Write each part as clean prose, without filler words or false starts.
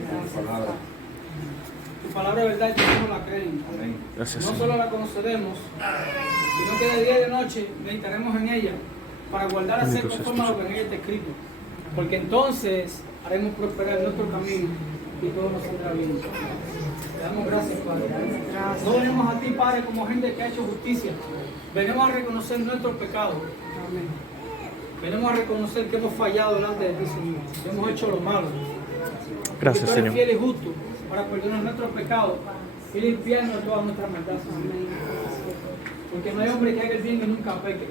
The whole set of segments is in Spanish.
por tu palabra. Tu palabra es verdad y nosotros la creemos. Gracias, No Señor. solo la conoceremos, sino que de día y de noche meditaremos en ella para guardar a ser Bendito seas conforme a tú, lo que en ella está escrito. Porque entonces haremos prosperar nuestro camino y todo nos saldrá bien. Te damos gracias, Padre. No venimos a ti, Padre, como gente que ha hecho justicia. Venimos a reconocer nuestros pecados. Venimos a reconocer que hemos fallado delante de ti, Señor. Que hemos hecho lo malo. Gracias, que tú eres Señor. fiel y justo para perdonar nuestros pecados y limpiarnos de todas nuestras maldades. Porque no hay hombre que haga el bien y nunca peque.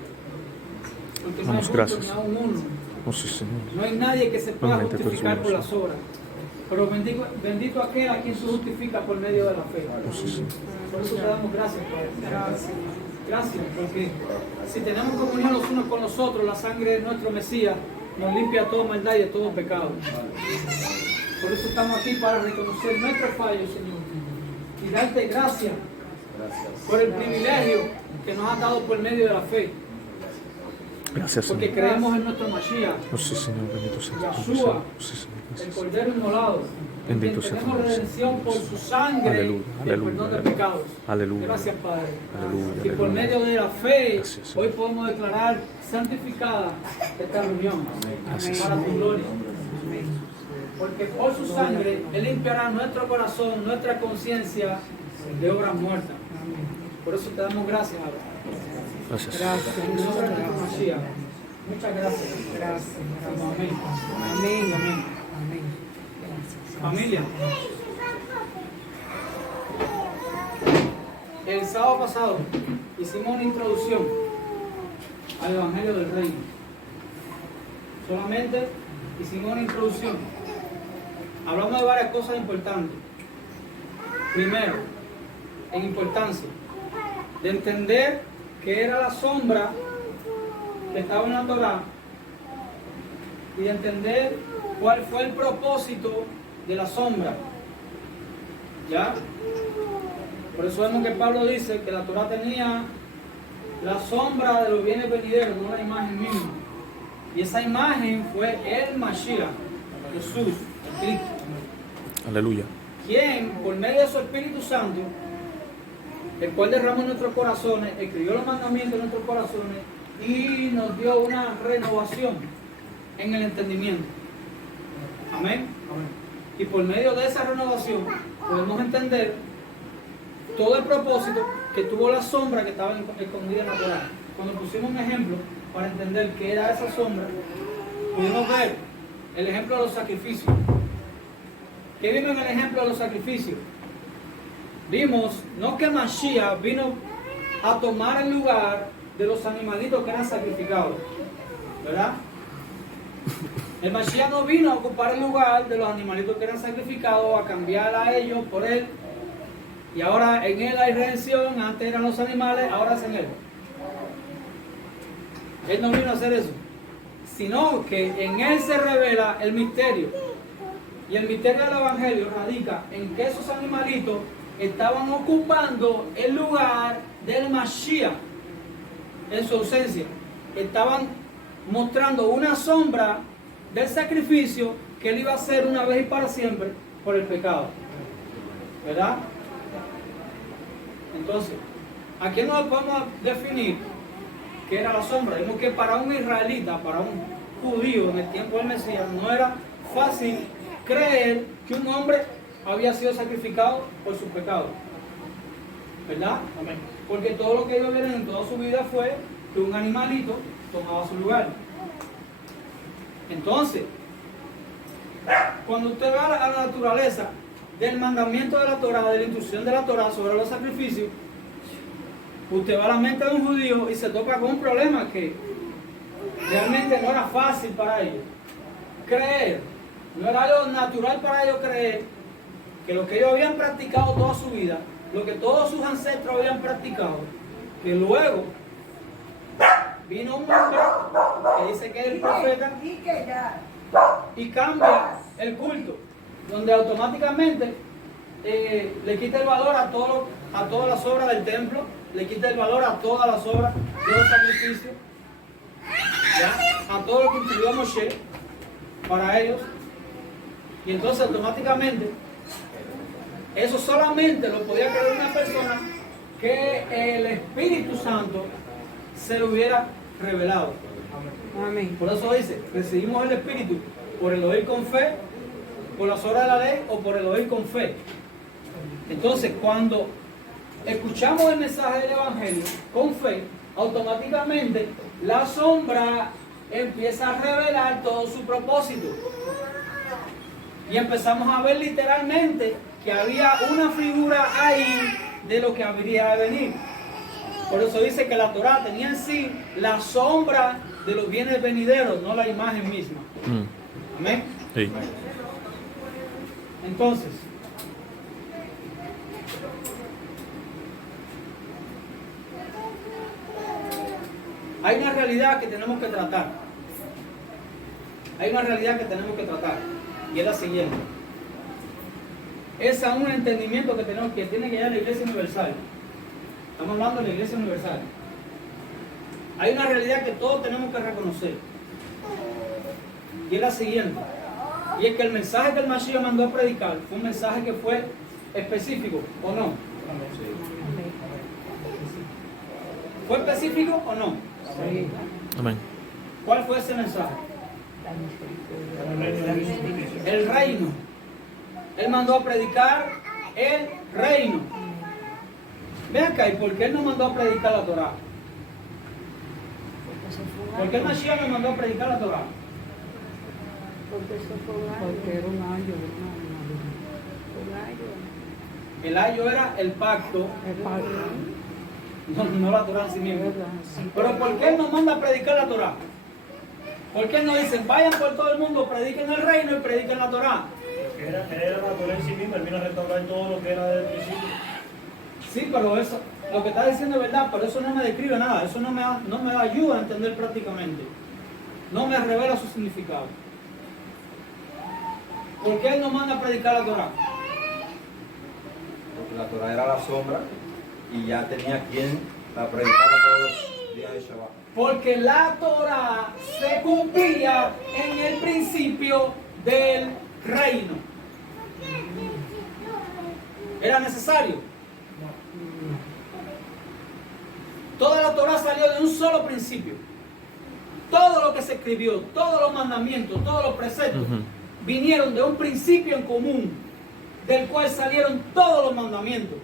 Porque no hay Damos justo gracias. ni aún uno. Oh, sí, Señor. No hay nadie que se pueda Realmente justificar por persona. las obras. Pero bendito aquel a quien se justifica por medio de la fe. Oh, sí, Señor. Por eso te damos gracias, Padre. Gracias, porque si tenemos comunión los unos con los otros, la sangre de nuestro Mesías nos limpia de toda maldad y de todo pecado. Por eso estamos aquí para reconocer nuestros fallos, Señor, y darte gracias por el privilegio que nos has dado por medio de la fe. Gracias, Porque Señor. creemos en nuestro Mashiach, Oh, sí, Señor. Bendito seas tú. Yahshua, Oh, sí, Señor. el Gracias. Cordero Inmolado, en quien Bendito sea tu tenemos nombre, redención por su sangre Aleluya, y el aleluya, perdón de aleluya. pecados. Aleluya. Gracias, Padre. Aleluya, Y por aleluya. medio de la fe, Gracias, Señor. hoy podemos declarar santificada esta reunión Gracias, para tu Señor. gloria. Porque por su sangre Él limpiará nuestro corazón, nuestra conciencia de obras muertas. Por eso te damos gracias, Abba. Gracias. En el nombre de tu Mashiach. Muchas gracias. Amén. Amén. Amén. Familia, el sábado pasado hicimos una introducción al Evangelio del Reino. Solamente hicimos una introducción. Hablamos de varias cosas importantes. Primero, en importancia, de entender que era la sombra que estaba en la Torá y de entender cuál fue el propósito de la sombra. ¿Ya? Por eso vemos que Pablo dice que la Torá tenía la sombra de los bienes venideros, no la imagen misma. Y esa imagen fue el Mashiach, Jesús, Cristo, Aleluya. quien por medio de su Espíritu Santo, el cual derramó en nuestros corazones, escribió los mandamientos en nuestros corazones y nos dio una renovación en el entendimiento. Amén. Y por medio de esa renovación podemos entender todo el propósito que tuvo la sombra que estaba escondida en la Torá. Cuando pusimos un ejemplo para entender qué era esa sombra, pudimos ver el ejemplo de los sacrificios. ¿Qué vimos en el ejemplo de los sacrificios? Vimos no que Mashiach vino a tomar el lugar de los animalitos que eran sacrificados, ¿verdad? El Mashiach no vino a ocupar el lugar de los animalitos que eran sacrificados, a cambiar a ellos por él. Y ahora en él hay redención, antes eran los animales, ahora es en él. Él no vino a hacer eso, sino que en él se revela el misterio. Y el misterio del Evangelio radica en que esos animalitos estaban ocupando el lugar del Mashiach en su ausencia. Estaban mostrando una sombra del sacrificio que él iba a hacer una vez y para siempre por el pecado. ¿Verdad? Entonces, aquí no podemos definir qué era la sombra. Vimos que para un israelita, para un judío en el tiempo del Mesías, no era fácil creer que un hombre había sido sacrificado por sus pecados. ¿Verdad? Amén. Porque todo lo que ellos vieron en toda su vida fue que un animalito tomaba su lugar. Entonces, cuando usted va a la naturaleza del mandamiento de la Torá, de la instrucción de la Torá sobre los sacrificios, usted va a la mente de un judío y se topa con un problema que realmente no era fácil para ellos creer. No era algo natural para ellos creer que lo que ellos habían practicado toda su vida, lo que todos sus ancestros habían practicado, que luego vino un hombre que dice que es el profeta y cambia el culto, donde automáticamente le quita el valor a todas las obras del templo, le quita el valor a todas las obras de los sacrificios, ¿ya? A todo lo que incluyó Moshe para ellos. Y entonces automáticamente, eso solamente lo podía creer una persona que el Espíritu Santo se lo hubiera revelado. Amén. Por eso dice, recibimos el Espíritu por el oír con fe, por las obras de la ley o por el oír con fe. Entonces, cuando escuchamos el mensaje del Evangelio con fe, automáticamente la sombra empieza a revelar todo su propósito. Y empezamos a ver literalmente que había una figura ahí de lo que habría de venir. Por eso dice que la Torá tenía en sí la sombra de los bienes venideros, no la imagen misma. Amén. Sí. Entonces, hay una realidad que tenemos que tratar. Hay una realidad que tenemos que tratar. Y es la siguiente. Es aún un entendimiento que tenemos que tiene que llegar a la Iglesia Universal. Estamos hablando de la Iglesia Universal. Hay una realidad que todos tenemos que reconocer. Y es la siguiente. Y es que el mensaje que el Mashiach mandó a predicar fue un mensaje que fue específico, ¿o no? ¿Fue específico o no? Sí. Amén. ¿Cuál fue ese mensaje? El reino. Él mandó a predicar el reino. Ven acá, ¿y por qué él no mandó a predicar la Torá? ¿Por qué el Mashiach no mandó a predicar la Torá? Porque era un ayo. El ayo era el pacto, El pacto. no la Torá en sí misma. ¿Verdad? Sí. Pero ¿por qué él no manda a predicar la Torá? ¿Por qué no dicen, vayan por todo el mundo, prediquen el reino y prediquen la Torá? Era la Torá en sí misma, él vino a restaurar todo lo que era del principio. Sí, pero eso, lo que está diciendo es verdad, pero eso no me describe nada, eso no me ayuda a entender prácticamente. No me revela su significado. ¿Por qué él no manda a predicar la Torá? Porque la Torah era la sombra y ya tenía quien la predicara todos los días de Shabbat. Porque la Torá se cumplía en el principio del reino. ¿Era necesario? Toda la Torá salió de un solo principio. Todo lo que se escribió, todos los mandamientos, todos los preceptos, vinieron de un principio en común, del cual salieron todos los mandamientos.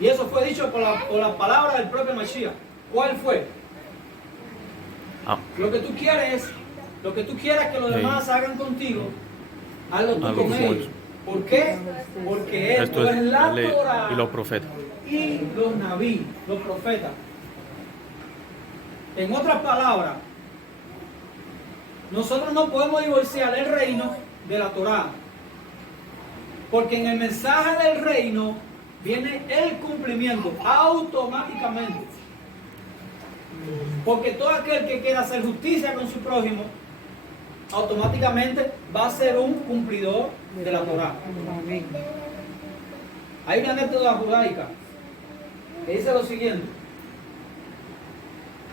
Y eso fue dicho por la palabra del propio Mashiach. ¿Cuál fue? Lo que tú quieres, lo que tú quieras que los demás hagan contigo, hazlo tú Algo con como ellos. eso. ¿Por qué? Porque esto es la ley Torá y los profetas. y los naví, los profetas. En otras palabras, nosotros no podemos divorciar el reino de la Torá, porque en el mensaje del reino viene el cumplimiento automáticamente. Porque todo aquel que quiera hacer justicia con su prójimo, automáticamente va a ser un cumplidor de la Torá. Amén. Hay una anécdota judaica que dice lo siguiente.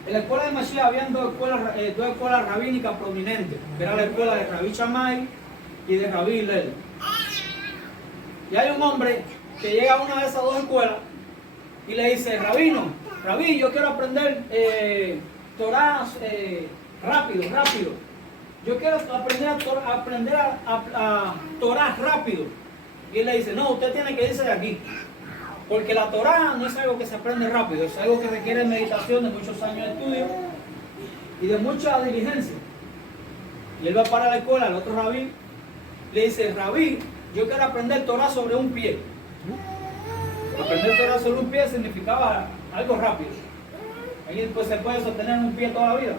En la escuela de Mashiach habían dos escuelas rabínicas prominentes, que era la escuela de Rabí Shammai y de Rabí Hillel. Y hay un hombre que llega a una de esas dos escuelas y le dice, Rabí, yo quiero aprender Torah rápido. Yo quiero aprender a Torah rápido. Y él le dice, no, usted tiene que irse de aquí. Porque la Torah no es algo que se aprende rápido, es algo que requiere meditación de muchos años de estudio y de mucha diligencia. Y él va para la escuela, el otro rabí, le dice, Rabí, yo quiero aprender Torah sobre un pie. Aprender Torah sobre un pie significaba algo rápido. Ahí pues se puede sostener en un pie toda la vida.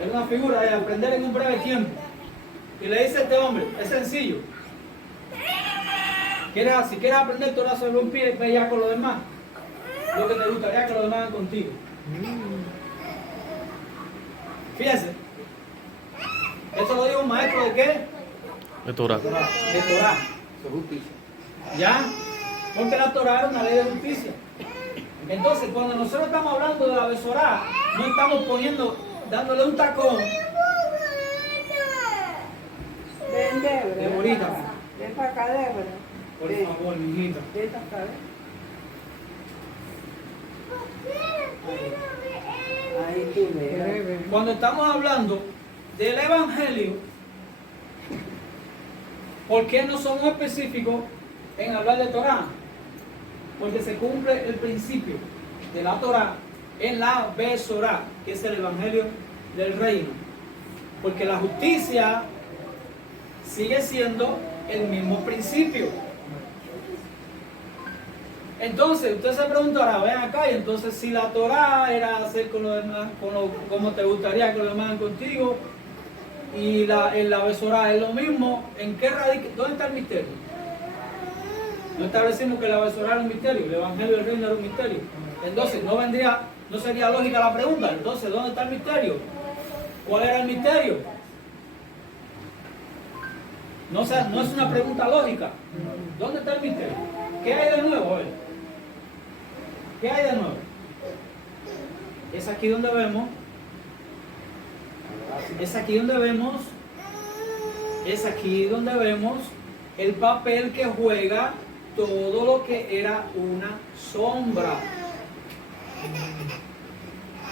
Es una figura de aprender en un breve tiempo. Y le dice a este hombre, es sencillo. Si quieres aprender Torah sobre un pie, ve ya con los demás. Lo que te gustaría que los demás hagan contigo. Fíjense. Esto lo dijo un maestro de qué? De Torah. De Torah. Eso es justicia. ¿Ya? Porque la Torah era una ley de justicia. Entonces, cuando nosotros estamos hablando de la Besorá, no estamos dándole un tacón Ven, Débora. Deborita. Ven para acá, Débora. Por Ven. favor, mijita. Ven para acá, ven. Ahí tú ves. Cuando estamos hablando del Evangelio, ¿por qué no somos específicos en hablar de Torah? Porque se cumple el principio de la Torah en la Besorá, que es el Evangelio del Reino. Porque la justicia sigue siendo el mismo principio. Entonces, usted se preguntará, ven acá, y entonces si la Torah era hacer con los demás, como te gustaría que lo demás hagan contigo, y en la Besorá es lo mismo, ¿en qué radica? ¿Dónde está el misterio? No establecimos que la Besorá era un misterio, el Evangelio del Reino era un misterio. Entonces, no sería lógica la pregunta. Entonces, ¿dónde está el misterio? ¿Cuál era el misterio? No es una pregunta lógica. ¿Dónde está el misterio? ¿Qué hay de nuevo? A ver. ¿Qué hay de nuevo? Es aquí donde vemos el papel que juega todo lo que era una sombra.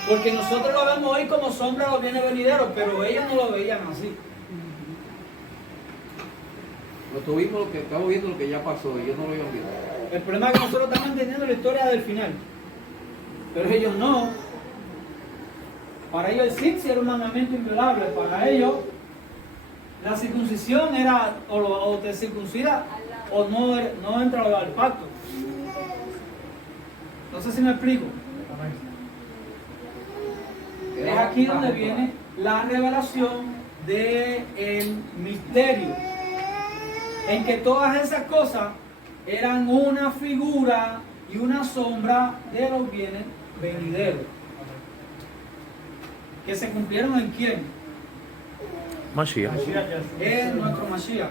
Porque nosotros lo vemos hoy como sombra de los bienes venideros, pero ellos no lo veían así. Estamos viendo lo que ya pasó y ellos no lo habían visto. El problema es que nosotros estamos entendiendo la historia del final, pero ellos no. Para ellos el sitio era un mandamiento inviolable. Para ellos la circuncisión era o te circuncida o no entra al pacto. No sé si me explico. Es aquí donde viene la revelación del misterio, en que todas esas cosas eran una figura y una sombra de los bienes venideros. ¿Que se cumplieron en quién? Mashiach. En nuestro Mashiach.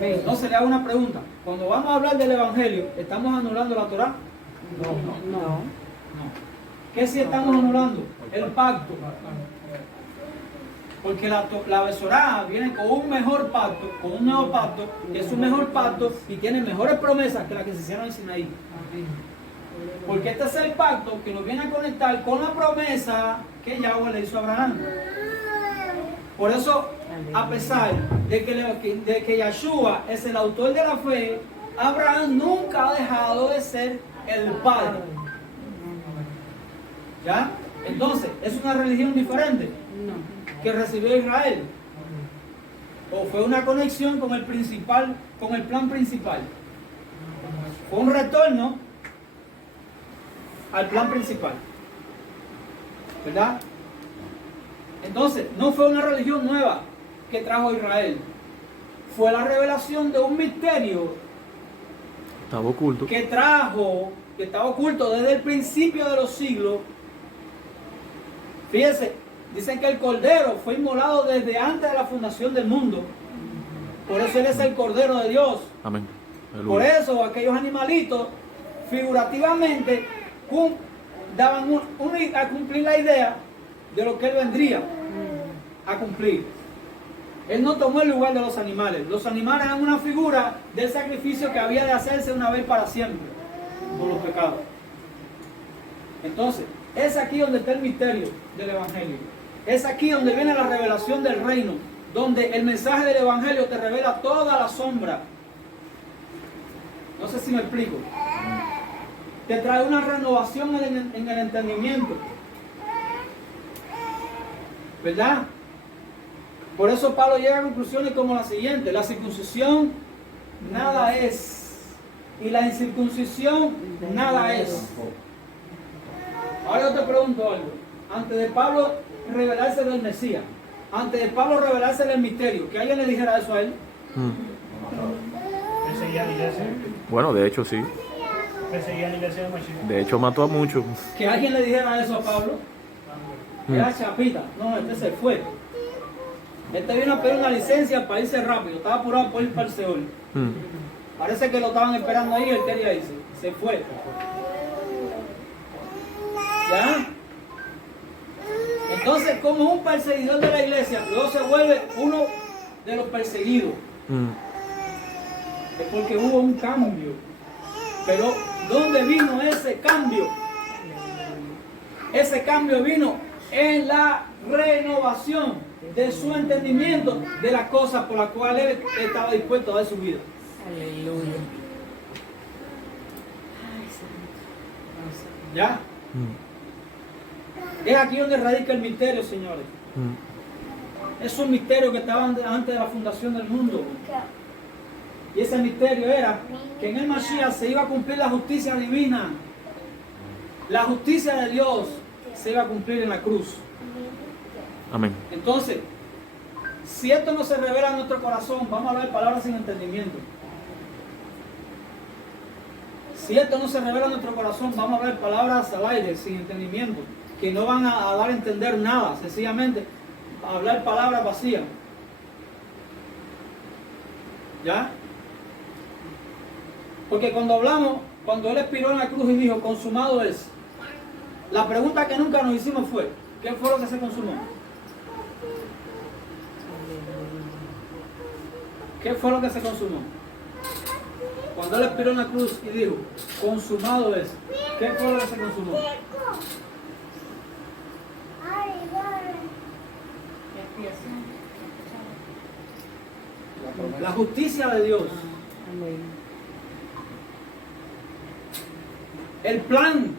Entonces le hago una pregunta. Cuando vamos a hablar del Evangelio, ¿estamos anulando la Torah? No. ¿Qué sí estamos anulando? El pacto. Porque la Besorá viene con un mejor pacto, con un nuevo pacto, que es un mejor pacto y tiene mejores promesas que las que se hicieron en Sinaí. Porque este es el pacto que nos viene a conectar con la promesa que Yahweh le hizo a Abraham. Por eso, a pesar de que Yahshua es el autor de la fe, Abraham nunca ha dejado de ser el padre. ¿Ya? Entonces, es una religión diferente que recibió Israel. O fue una conexión con el plan principal. Fue un retorno al plan principal. ¿Verdad? Entonces, no fue una religión nueva que trajo Israel. Fue la revelación de un misterio Estaba oculto. que estaba oculto desde el principio de los siglos. Fíjense, dicen que el Cordero fue inmolado desde antes de la fundación del mundo. Por eso Él es el Cordero de Dios. Amén. Por Aleluya. eso aquellos animalitos, figurativamente, daban a cumplir la idea de lo que Él vendría a cumplir. Él no tomó el lugar de los animales. Los animales eran una figura del sacrificio que había de hacerse una vez para siempre por los pecados. Entonces, es aquí donde está el misterio del Evangelio. Es aquí donde viene la revelación del reino, donde el mensaje del Evangelio te revela toda la sombra. No sé si me explico. Te trae una renovación en el entendimiento. ¿Verdad? Por eso Pablo llega a conclusiones como la siguiente: la circuncisión nada es, y la incircuncisión nada es. Ahora yo te pregunto algo. Antes de Pablo revelarse del Mesías, antes de Pablo revelarse del misterio, que alguien le dijera eso a él. Perseguía la iglesia. Bueno, de hecho sí. Perseguía la iglesia de Mashiach. De hecho mató a muchos. Que alguien le dijera eso a Pablo. Era chapita. No, este se fue. Este vino a pedir una licencia para irse rápido. Estaba apurado por ir para el Seol. Parece que lo estaban esperando ahí y él quería irse. Se fue. ¿Ya? Entonces, como un perseguidor de la iglesia, luego se vuelve uno de los perseguidos. Mm. Es porque hubo un cambio. Pero ¿dónde vino ese cambio? Ese cambio vino en la renovación de su entendimiento de las cosas por las cuales él estaba dispuesto a dar su vida. Aleluya. ¿Ya? Mm. Es aquí donde radica el misterio, señores. Mm. Es un misterio que estaba antes de la fundación del mundo. Y ese misterio era que en el Mashiach se iba a cumplir la justicia divina. La justicia de Dios se iba a cumplir en la cruz. Amén. Entonces, si esto no se revela en nuestro corazón, vamos a hablar palabras sin entendimiento. Si esto no se revela en nuestro corazón, vamos a hablar palabras al aire, sin entendimiento, que no van a dar a entender nada, sencillamente hablar palabras vacías. ¿Ya? Porque cuando hablamos, cuando Él expiró en la cruz y dijo, consumado es, la pregunta que nunca nos hicimos fue, ¿qué fue lo que se consumó? ¿Qué fue lo que se consumó? Cuando Él expiró en la cruz y dijo, consumado es, ¿qué fue lo que se consumó? La justicia de Dios. El plan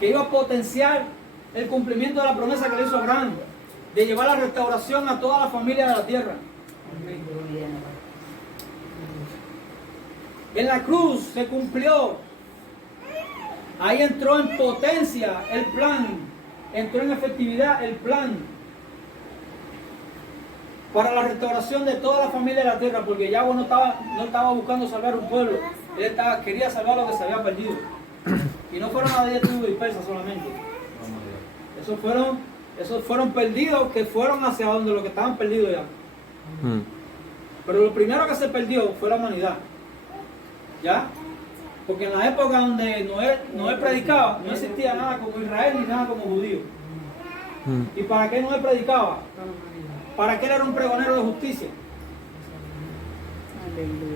que iba a potenciar el cumplimiento de la promesa que le hizo Abraham, de llevar la restauración a toda la familia de la tierra. En la cruz se cumplió. Ahí entró en potencia el plan, entró en efectividad el plan para la restauración de toda la familia de la tierra, porque Yahweh no estaba buscando salvar un pueblo, Él quería salvar lo que se había perdido. Y no fueron a 10 tribus dispersas solamente. Esos fueron perdidos que fueron hacia donde los que estaban perdidos ya. Mm. Pero lo primero que se perdió fue la humanidad. ¿Ya? Porque en la época donde Noé predicaba, no existía nada como Israel ni nada como judío. Mm. ¿Y para qué Noé predicaba? Para que él era un pregonero de justicia.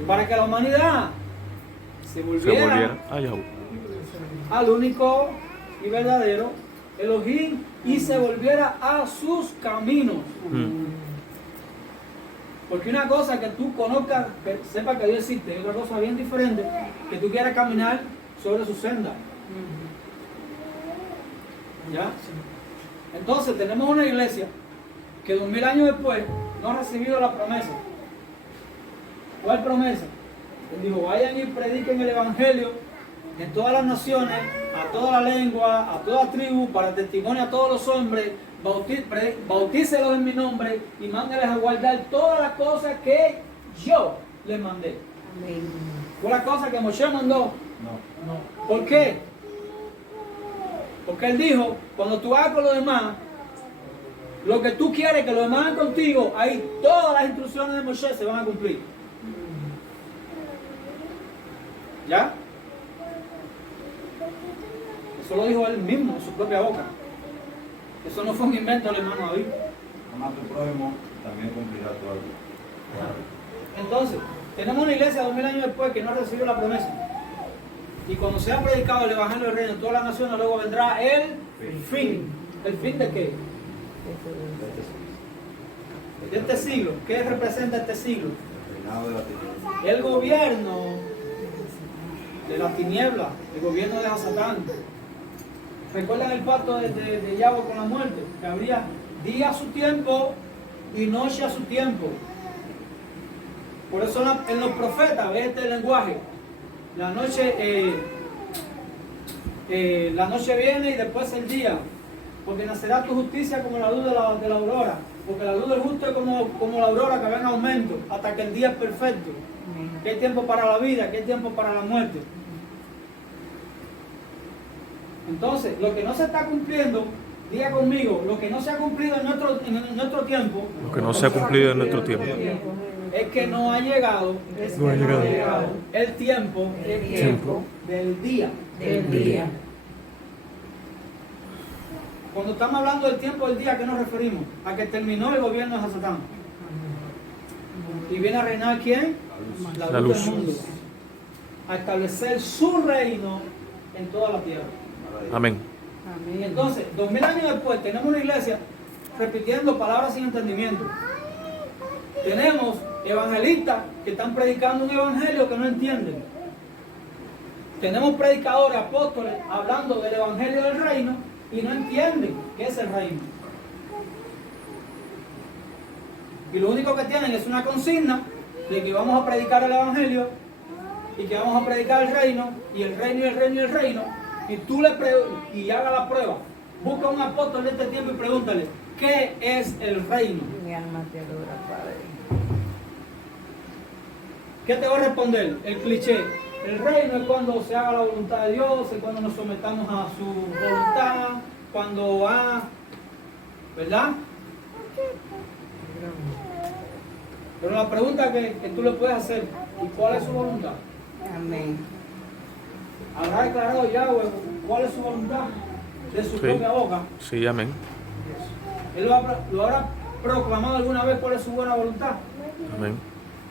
Para que la humanidad se Se volviera volviera a Yahweh. al único y verdadero Elohim y se volviera a sus caminos. Mm. Porque una cosa que tú conozcas, que sepas que Dios existe, es otra cosa bien diferente, que tú quieras caminar sobre su senda. ¿Ya? Entonces tenemos una iglesia que 2000 años después no ha recibido la promesa. ¿Cuál promesa? Él dijo, vayan y prediquen el evangelio en todas las naciones, a toda la lengua, a toda tribu, para testimonio a todos los hombres, bautícelos en mi nombre y mándenles a guardar todas las cosas que yo les mandé. Fue la cosa que Moshe mandó. No. ¿Por qué? Porque él dijo, cuando tú hagas con los demás, lo que tú quieres que los demás hagan contigo, ahí todas las instrucciones de Moshe se van a cumplir. ¿Ya? Eso lo dijo él mismo en su propia boca. Eso no fue un invento del hermano David. Ama a tu prójimo, también cumplirá tu algo. Entonces, tenemos una iglesia 2000 años después que no ha recibido la promesa. Y cuando se ha predicado el evangelio del reino en todas las naciones, luego vendrá el fin. ¿El fin de qué? De este siglo. ¿Qué representa este siglo? El reinado de la tiniebla. El gobierno de la tiniebla, el gobierno de Satán. ¿Recuerdan el pacto de Yahweh con la muerte? Que habría día a su tiempo y noche a su tiempo. Por eso en los profetas ve este lenguaje. La noche viene y después el día. Porque nacerá tu justicia como la luz de la aurora. Porque la luz del justo es como la aurora que va en aumento hasta que el día es perfecto. Que hay tiempo para la vida, que hay tiempo para la muerte. Entonces, lo que no se está cumpliendo, diga conmigo, lo que no se ha cumplido en nuestro tiempo, Lo que no se ha cumplido en nuestro tiempo. es que no ha llegado, el tiempo del día. Cuando estamos hablando del tiempo del día, ¿a qué nos referimos? A que terminó el gobierno de Satán. ¿Y viene a reinar quién? La luz. del mundo. A establecer su reino en toda la tierra. Amén. Y Amén. entonces, 2000 años después, tenemos una iglesia repitiendo palabras sin entendimiento. Tenemos evangelistas que están predicando un evangelio que no entienden. Tenemos predicadores, apóstoles, hablando del evangelio del reino y no entienden qué es el reino. Y lo único que tienen es una consigna de que vamos a predicar el evangelio y que vamos a predicar el reino y el reino y el reino y el reino. Y tú y haga la prueba. Busca un apóstol de este tiempo y pregúntale, ¿qué es el reino? Mi alma te adora, Padre. ¿Qué te va a responder? El cliché. El reino es cuando se haga la voluntad de Dios, es cuando nos sometamos a su voluntad, cuando va, ¿verdad? Pero la pregunta que tú le puedes hacer, ¿y cuál es su voluntad? Amén. ¿Habrá declarado Yahweh cuál es su voluntad de su Sí. propia boca? Sí, amén. ¿Él lo habrá proclamado alguna vez cuál es su buena voluntad? Amén.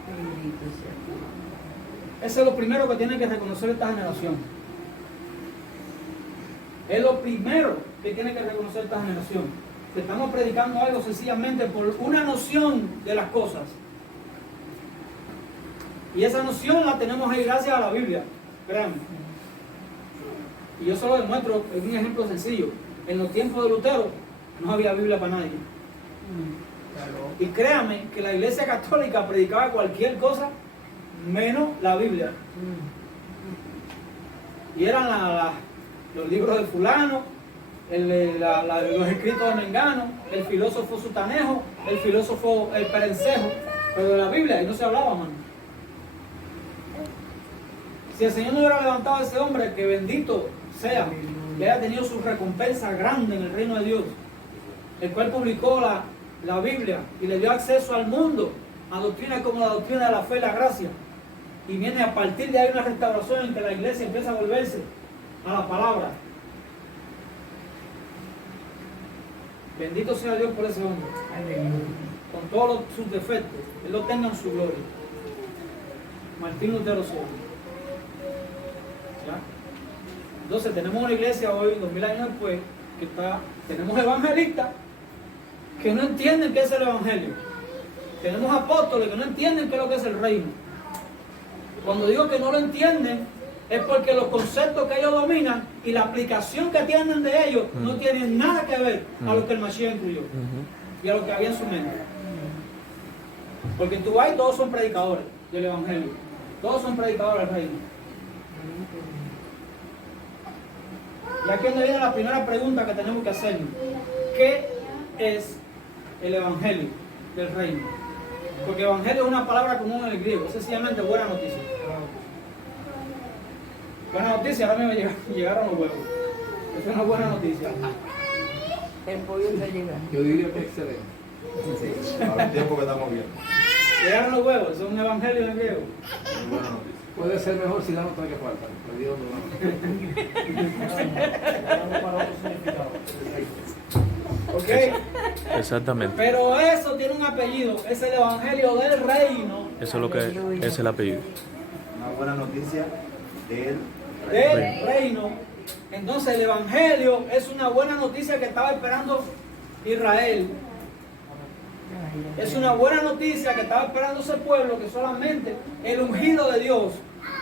Bendito sea tu nombre. Eso es lo primero que tiene que reconocer esta generación. Es lo primero que tiene que reconocer esta generación. Que estamos predicando algo sencillamente por una noción de las cosas. Y esa noción la tenemos ahí gracias a la Biblia. Créanme. Y yo solo demuestro en un ejemplo sencillo. En los tiempos de Lutero no había Biblia para nadie. Y créanme que la Iglesia Católica predicaba cualquier cosa menos la Biblia. Y eran los libros de fulano, los escritos de Mengano, el filósofo Sutanejo, el filósofo el Perencejo, pero de la Biblia y no se hablaba, mano. Si el Señor no hubiera levantado a ese hombre, que bendito sea, que haya tenido su recompensa grande en el reino de Dios, el cual publicó la Biblia y le dio acceso al mundo a doctrinas como la doctrina de la fe y la gracia, y viene a partir de ahí una restauración en que la iglesia empieza a volverse a la palabra. Bendito sea Dios por ese hombre, con todos sus defectos, Él lo tenga en su gloria. Martín Lutero solo. ¿Ya? Entonces tenemos una iglesia hoy, 2000 años después, que tenemos evangelistas que no entienden qué es el evangelio. Tenemos apóstoles que no entienden qué es lo que es el reino. Cuando digo que no lo entienden, es porque los conceptos que ellos dominan y la aplicación que tienen de ellos no tienen nada que ver a lo que el Mashiach incluyó y a lo que había en su mente. Porque en Dubái todos son predicadores del evangelio, todos son predicadores del reino. Y aquí es donde viene la primera pregunta que tenemos que hacernos: ¿qué es el evangelio del reino? Porque evangelio es una palabra común en el griego, es sencillamente buena noticia. Buena noticia, ahora mismo llegaron los huevos. Es una buena noticia. El pollo está llegando. Yo diría que excelente. Para el tiempo que estamos viendo. Llegaron los huevos, es un evangelio en griego. Muy buena noticia. Puede ser mejor si dan otra que falta. Perdido no. Para otro significado. ¿Ok? Exactamente. Pero eso tiene un apellido, es el evangelio del reino. Eso es lo que es el apellido. Una buena noticia del Del reino. Entonces el evangelio es una buena noticia que estaba esperando Israel. Es una buena noticia que estaba esperando ese pueblo, que solamente el ungido de Dios,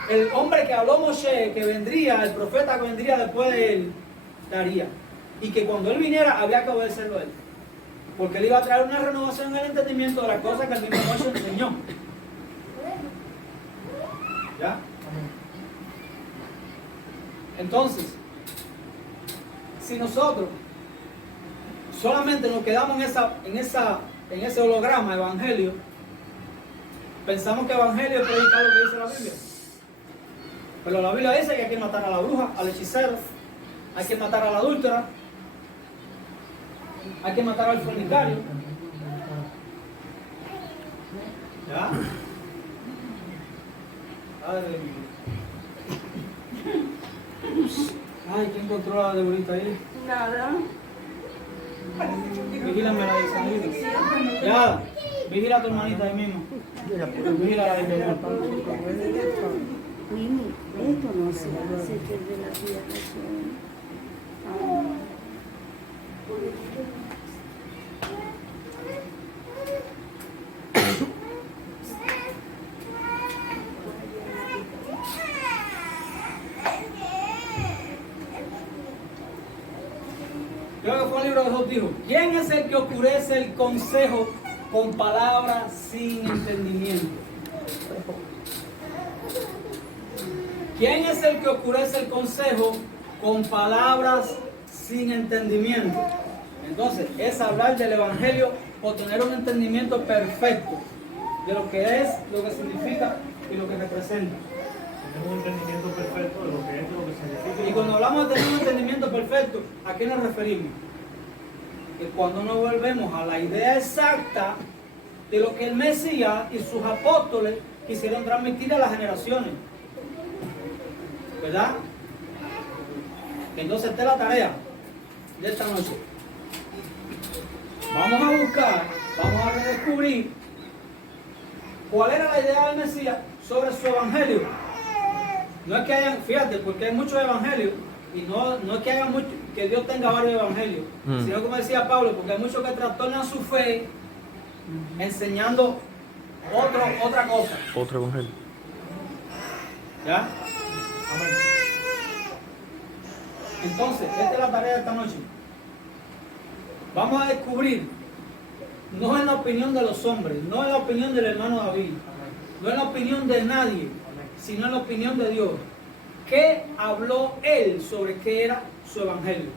el hombre que habló Moshe, que vendría, el profeta que vendría después de él, daría. Y que cuando él viniera había que obedecerlo a él. Porque él iba a traer una renovación en el entendimiento de las cosas que el mismo Moshe enseñó. ¿Ya? Entonces, si nosotros solamente nos quedamos en ese holograma evangelio, pensamos que evangelio es predicar lo que dice la Biblia. Pero la Biblia dice que hay que matar a la bruja, al hechicero, hay que matar a la adúltera, hay que matar al fornicario. ¿Ya? Padre mío. Ay, ¿quién encontró a la debolita ahí? Nada. Vigílenme la de salido. Ya. Vigila a tu hermanita ahí mismo. Vigila ahí mismo. Mimi, esto no se hace que es de la tierra. Creo que fue el libro de Job, dijo: ¿quién es el que oscurece el consejo con palabras sin entendimiento? ¿Quién es el que oscurece el consejo con palabras sin entendimiento? Entonces, es hablar del Evangelio o tener un entendimiento perfecto de lo que es, lo que significa y lo que representa. Tenemos un entendimiento perfecto de lo que es, de lo que significa. Y cuando hablamos de tener un entendimiento perfecto, ¿a qué nos referimos? Que cuando nos volvemos a la idea exacta de lo que el Mesías y sus apóstoles quisieron transmitir a las generaciones. ¿Verdad? Entonces esta es la tarea de esta noche. Vamos a buscar, vamos a redescubrir cuál era la idea del Mesías sobre su evangelio. No es que hayan, fíjate, porque hay muchos evangelios y no es que haya mucho, que Dios tenga varios evangelios, sino como decía Pablo, porque hay muchos que trastornan su fe enseñando otra cosa. Otro evangelio. ¿Ya? Amén. Entonces, esta es la tarea de esta noche. Vamos a descubrir, no en la opinión de los hombres, no en la opinión del hermano David, no en la opinión de nadie, sino en la opinión de Dios. ¿Qué habló él sobre qué era su evangelio?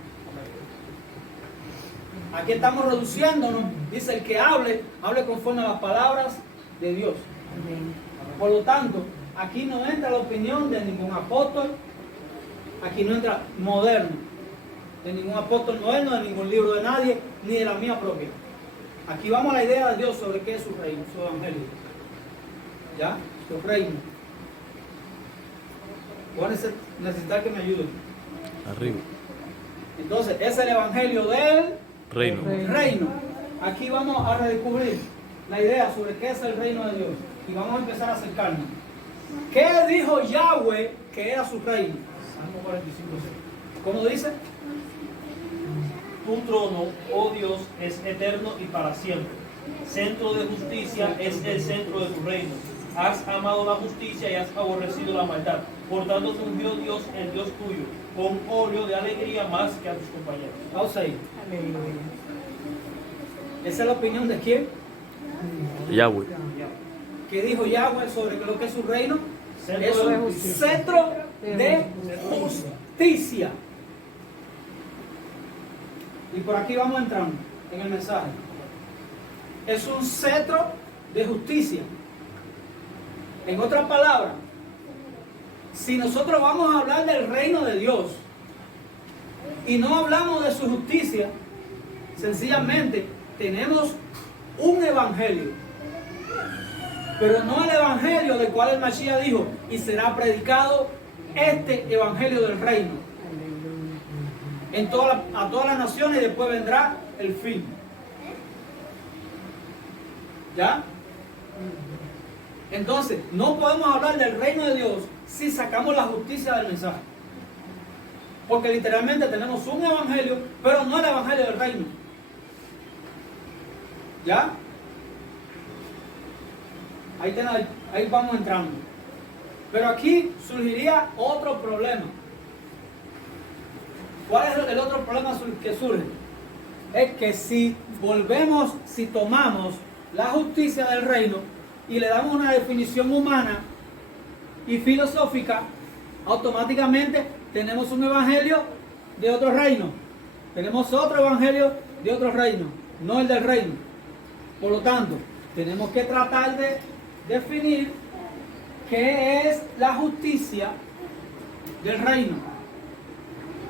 Aquí estamos reduciéndonos. Dice: el que hable conforme a las palabras de Dios. Por lo tanto, aquí no entra la opinión de ningún apóstol, aquí no entra moderno, de ningún apóstol moderno, de ningún libro de nadie, ni de la mía propia. Aquí vamos a la idea de Dios sobre qué es su reino, su evangelio. ¿Ya? Su reino. Voy a necesitar que me ayuden. Arriba. Entonces, es el evangelio del Reino. reino. Aquí vamos a redescubrir la idea sobre qué es el reino de Dios. Y vamos a empezar a acercarnos. ¿Qué dijo Yahweh que era su reino? Salmo 45:6. ¿Cómo dice? Tu trono, oh Dios, es eterno y para siempre. Centro de justicia es el centro de tu reino. Has amado la justicia y has aborrecido la maldad. Por tanto, te ungió Dios, el Dios tuyo, con óleo de alegría más que a tus compañeros. Pausa ahí. Aleluya. ¿Esa es la opinión de quién? Yahweh. ¿Qué dijo Yahweh sobre lo que es su reino? Centro Es de un justicia. centro de justicia. Y por aquí vamos entrando en el mensaje. Es un cetro de justicia. En otras palabras, si nosotros vamos a hablar del reino de Dios y no hablamos de su justicia, sencillamente tenemos un evangelio, pero no el evangelio del cual el Mashiach dijo: y será predicado este evangelio del reino a todas las naciones, y después vendrá el fin. ¿Ya? Entonces, no podemos hablar del reino de Dios si sacamos la justicia del mensaje. Porque literalmente tenemos un evangelio, pero no el evangelio del reino. ¿Ya? Ahí vamos entrando. Pero aquí surgiría otro problema. ¿Cuál es el otro problema que surge? Es que si tomamos la justicia del reino y le damos una definición humana y filosófica, automáticamente tenemos un evangelio de otro reino. Tenemos otro evangelio de otro reino, no el del reino. Por lo tanto, tenemos que tratar de definir qué es la justicia del reino,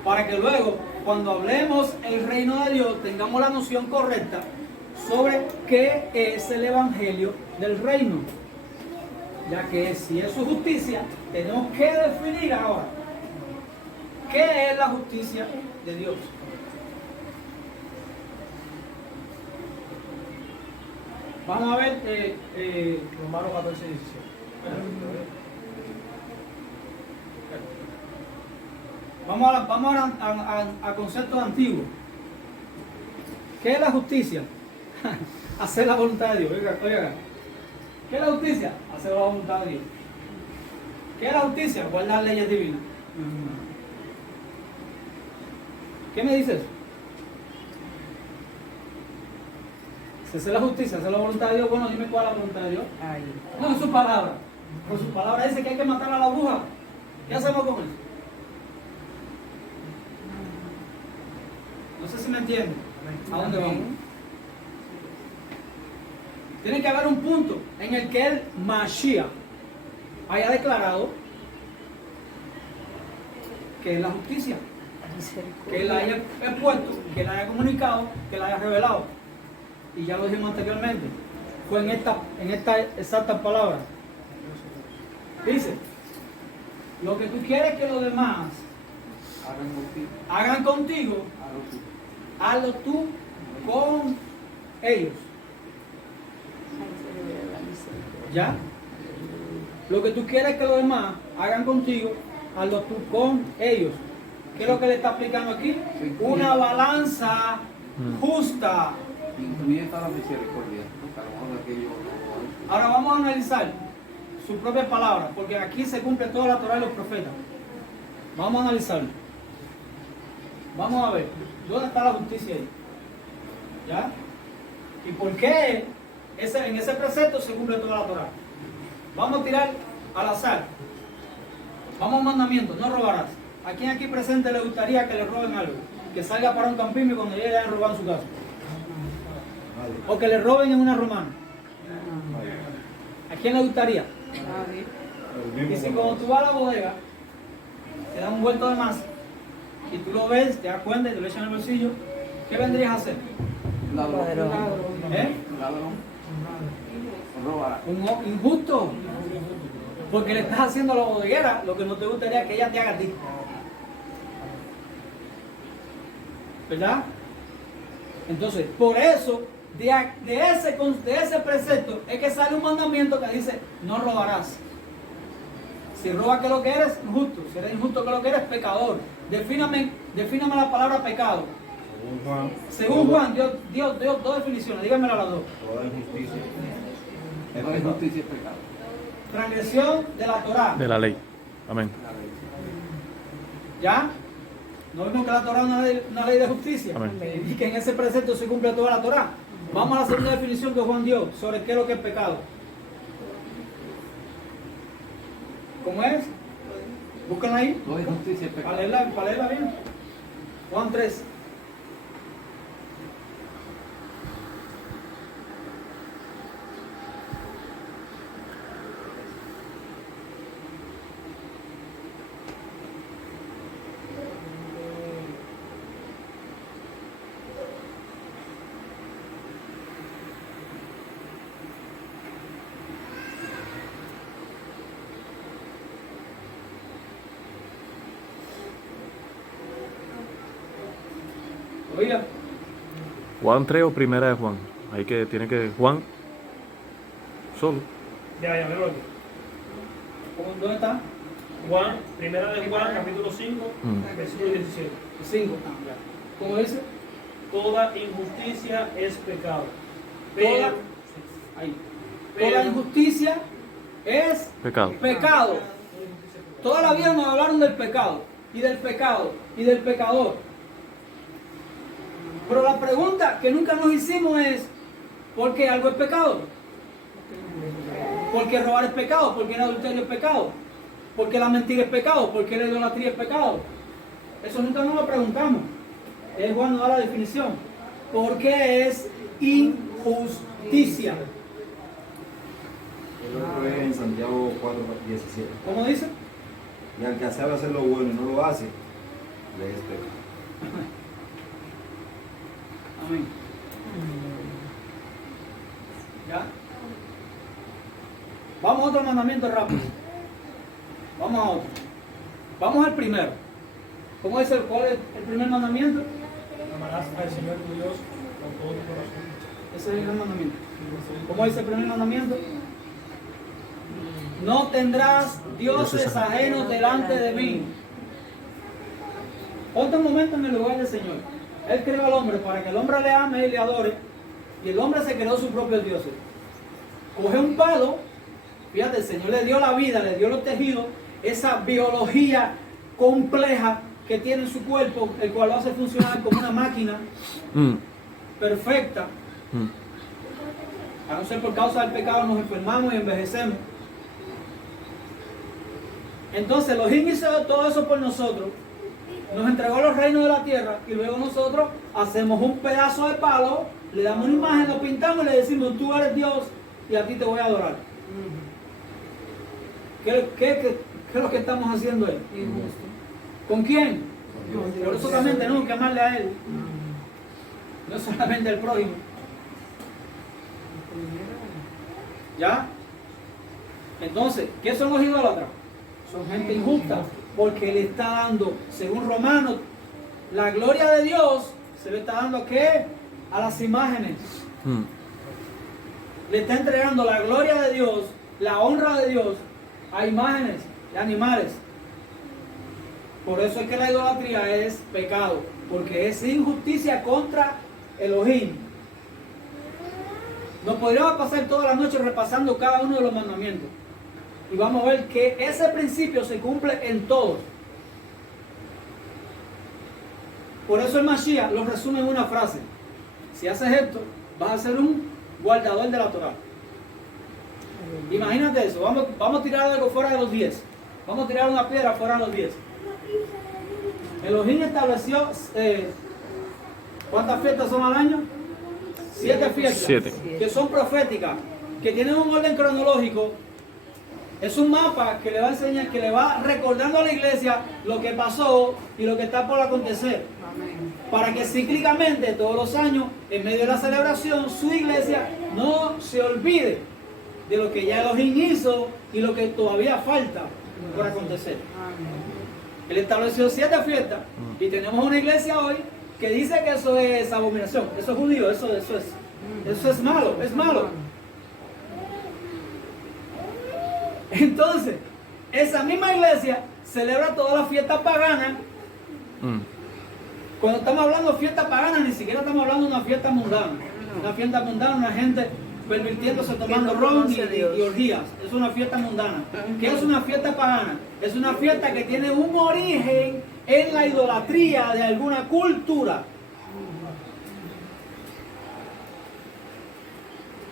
para que luego, cuando hablemos el reino de Dios, tengamos la noción correcta sobre qué es el evangelio del reino. Ya que si es su justicia, tenemos que definir ahora qué es la justicia de Dios. Vamos a ver Romanos 14, 17. Vamos a conceptos antiguos. ¿Qué es la justicia? Hacer la voluntad de Dios. Oiga. ¿Qué es la justicia? Hacer la voluntad de Dios. ¿Qué es la justicia? Guardar leyes divinas. ¿Qué me dices? Si hacer la justicia, hacer la voluntad de Dios, bueno, dime cuál es la voluntad de Dios. Ahí. No, en su palabra. Por su palabra dice que hay que matar a la bruja. ¿Qué hacemos con eso? No sé si me entienden. ¿A dónde vamos? Tiene que haber un punto en el que el Mashiach haya declarado que es la justicia, que él la haya expuesto, que la haya comunicado, que la haya revelado. Y ya lo dijimos anteriormente, fue en esta exacta palabra. Dice, lo que tú quieres que los demás hagan contigo, hazlo tú con ellos. ¿Ya? Lo que tú quieres que los demás hagan contigo, hazlo tú con ellos. ¿Qué es lo que le está aplicando aquí? Una balanza justa. Incluye toda la misericordia, porque a lo mejor aquello no. Ahora vamos a analizar su propia palabra, porque aquí se cumple toda la Torah y los profetas. Vamos a analizarlo. Vamos a ver, ¿dónde está la justicia ahí? ¿Ya? ¿Y por qué en ese precepto se cumple toda la Torah? Vamos a tirar al azar. Vamos a un mandamiento, no robarás. ¿A quién aquí presente le gustaría que le roben algo? Que salga para un campín y cuando llegue le hayan robado en su casa. O que le roben en una romana. ¿A quién le gustaría? Y si cuando tú vas a la bodega, te dan un vuelto de más y tú lo ves, te das cuenta y te lo echan en el bolsillo, ¿qué vendrías a hacer? Ladrón. ¿Eh? Ladrón. Robará. Un injusto. Porque le estás haciendo a la bodeguera lo que no te gustaría que ella te haga a ti. ¿Verdad? Entonces, por eso, de ese precepto es que sale un mandamiento que dice, no robarás. Si robas, ¿qué es lo que eres? Injusto. Si eres injusto, ¿qué es lo que eres? Pecador. Defíname la palabra pecado. Según Juan, Dios dos definiciones, díganmela las dos. Toda injusticia. Toda injusticia es pecado. Transgresión de la Torá. De la ley. Amén. La ley. ¿Ya? ¿No vimos que la Torá es una ley de justicia? Amén. Y que en ese precepto se cumple toda la Torá. Vamos a la segunda definición que Juan dio sobre qué es lo que es pecado. ¿Cómo es? Búsquenla ahí. Toda injusticia es pecado. Para leerla bien. Juan 3. Oiga, Juan 3 o primera de Juan. Ahí que tiene que Juan solo. Ya, míralo aquí. ¿dónde está? Juan, primera de Juan, capítulo 5, Mm. versículo 17. 5. ¿Cómo dice? Toda injusticia es pecado. Toda, ahí. Toda injusticia es Pecado. pecado. Toda la vida nos hablaron del pecado, y del pecado, y del pecador. Pero la pregunta que nunca nos hicimos es, ¿por qué algo es pecado? ¿Por qué robar es pecado? ¿Por qué el adulterio es pecado? ¿Por qué la mentira es pecado? ¿Por qué la idolatría es pecado? Eso nunca nos lo preguntamos. Es Juan nos da la definición. Porque es injusticia. El otro es en Santiago 4:17. ¿Cómo dice? Y al que sabe hacer lo bueno y no lo hace, le es pecado. Amén. ¿Ya? Vamos a otro mandamiento rápido. Vamos a otro. Vamos al primero. ¿Cómo es cuál es el primer mandamiento? Amarás al Señor tu Dios con todo tu corazón. Ese es el gran mandamiento. ¿Cómo dice el primer mandamiento? No tendrás dioses ajenos delante de mí. Ponte un momento en el lugar del Señor. Él creó al hombre para que el hombre le ame y le adore. Y el hombre se creó sus propios dioses. Coge un palo. Fíjate, el Señor le dio la vida, le dio los tejidos, esa biología compleja que tiene en su cuerpo, el cual lo hace funcionar como una máquina perfecta. A no ser por causa del pecado nos enfermamos y envejecemos. Entonces Elohim hizo todo eso por nosotros, nos entregó los reinos de la tierra y luego nosotros hacemos un pedazo de palo, le damos una imagen, lo pintamos y le decimos tú eres Dios y a ti te voy a adorar. ¿Qué es lo que estamos haciendo ahí? Injusto. ¿Con quién? Por eso también tenemos que amarle a Él, no solamente al prójimo. ¿Ya? Entonces, ¿qué son los idólatras? Son gente injusta, porque le está dando, según Romanos, la gloria de Dios, se le está dando ¿a qué? A las imágenes. Le está entregando la gloria de Dios, la honra de Dios, a imágenes de animales. Por eso es que la idolatría es pecado, porque es injusticia contra Elohim. Nos podríamos pasar toda la noche repasando cada uno de los mandamientos. Y vamos a ver que ese principio se cumple en todos. Por eso el Mashiach lo resume en una frase. Si haces esto, vas a ser un guardador de la Torah. Imagínate eso. Vamos a tirar algo fuera de los 10. Vamos a tirar una piedra fuera de los 10. Elohim estableció ¿cuántas fiestas son al año? 7 fiestas. 7. Que son proféticas, que tienen un orden cronológico. Es un mapa que le va a enseñar, que le va recordando a la iglesia lo que pasó y lo que está por acontecer. Amén. Para que cíclicamente, todos los años, en medio de la celebración, su iglesia no se olvide de lo que ya Elohim hizo y lo que todavía falta por acontecer. Amén. Él estableció 7 fiestas y tenemos una iglesia hoy que dice que eso es abominación, eso es judío, eso es malo, es malo. Entonces, esa misma iglesia celebra todas las fiestas paganas. Cuando estamos hablando de fiestas paganas, ni siquiera estamos hablando de una fiesta mundana. Una fiesta mundana, una gente pervirtiéndose, tomando ron y orgías. Es una fiesta mundana. ¿Qué es una fiesta pagana? Es una fiesta que tiene un origen en la idolatría de alguna cultura.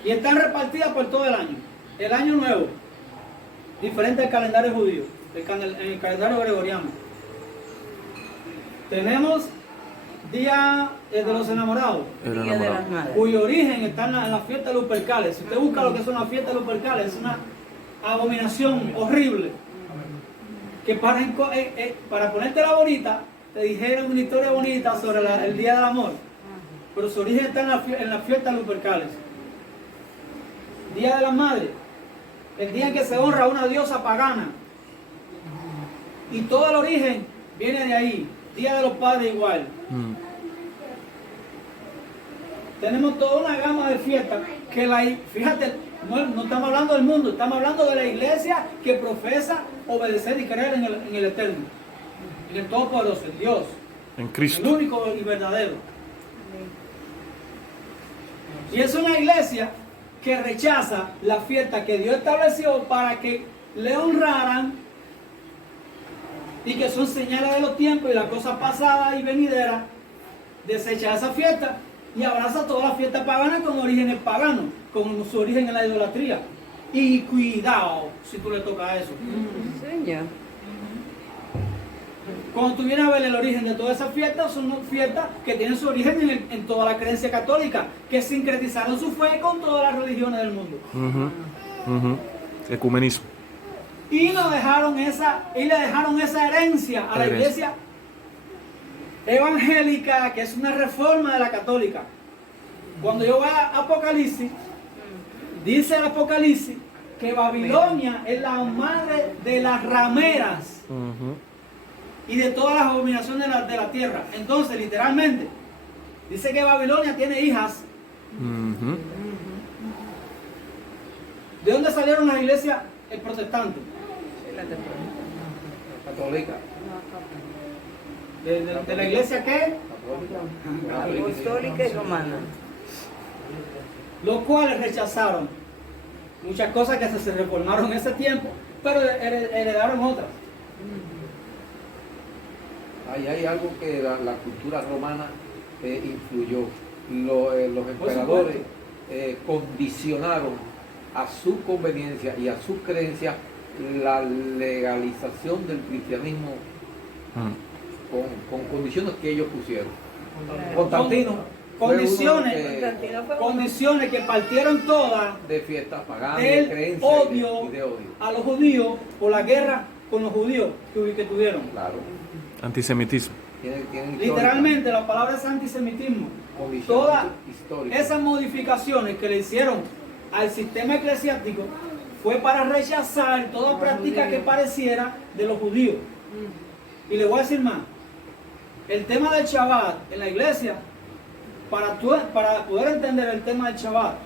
Y están repartidas por todo el año. El año nuevo, diferente al calendario judío, en el calendario gregoriano. Tenemos Día de los Enamorados, Día de las Madres. cuyo origen está en la fiesta de Lupercales. Si usted busca lo que son las fiestas de Lupercales, es una abominación horrible. Que para ponértela bonita, te dijeron una historia bonita sobre el Día del Amor. Pero su origen está en la fiesta de Lupercales. Día de las Madres, el día en que se honra a una diosa pagana. Y todo el origen viene de ahí. Día de los Padres igual. Tenemos toda una gama de fiestas que fíjate, no estamos hablando del mundo, estamos hablando de la iglesia que profesa obedecer y creer en el Eterno, en el Todopoderoso, en Dios, En el Cristo. único y verdadero. Y es una iglesia que rechaza la fiesta que Dios estableció para que le honraran y que son señales de los tiempos y las cosas pasadas y venideras. Desecha esa fiesta y abraza todas las fiestas paganas con orígenes paganos, con su origen en la idolatría. Y cuidado si tú le tocas eso. Señor. Cuando tú vienes a ver el origen de todas esas fiestas, son fiestas que tienen su origen en toda la creencia católica, que sincretizaron su fe con todas las religiones del mundo. Ecumenismo. Y le dejaron esa herencia a la iglesia evangélica, que es una reforma de la católica. Cuando yo voy a Apocalipsis, dice el Apocalipsis que Babilonia es la madre de las rameras y de todas las abominaciones de la tierra. Entonces, literalmente, dice que Babilonia tiene hijas. ¿De dónde salieron las iglesias protestantes? Católica. ¿De la iglesia qué? Apostólica y romana. Los cuales rechazaron muchas cosas que se reformaron en ese tiempo, pero heredaron otras. Hay algo que la cultura romana influyó. Los emperadores condicionaron a su conveniencia y a sus creencias la legalización del cristianismo con condiciones que ellos pusieron. Constantino fue Condiciones que partieron todas de fiestas paganas, del de creencias odio y de odio. a a los judíos por la guerra con los judíos que tuvieron. Claro. Antisemitismo. Tienen Literalmente la palabra es antisemitismo. Todas esas modificaciones que le hicieron al sistema eclesiástico fue para rechazar toda práctica que pareciera de los judíos. Y le voy a decir más. El tema del Shabbat en la iglesia, para poder entender el tema del Shabbat,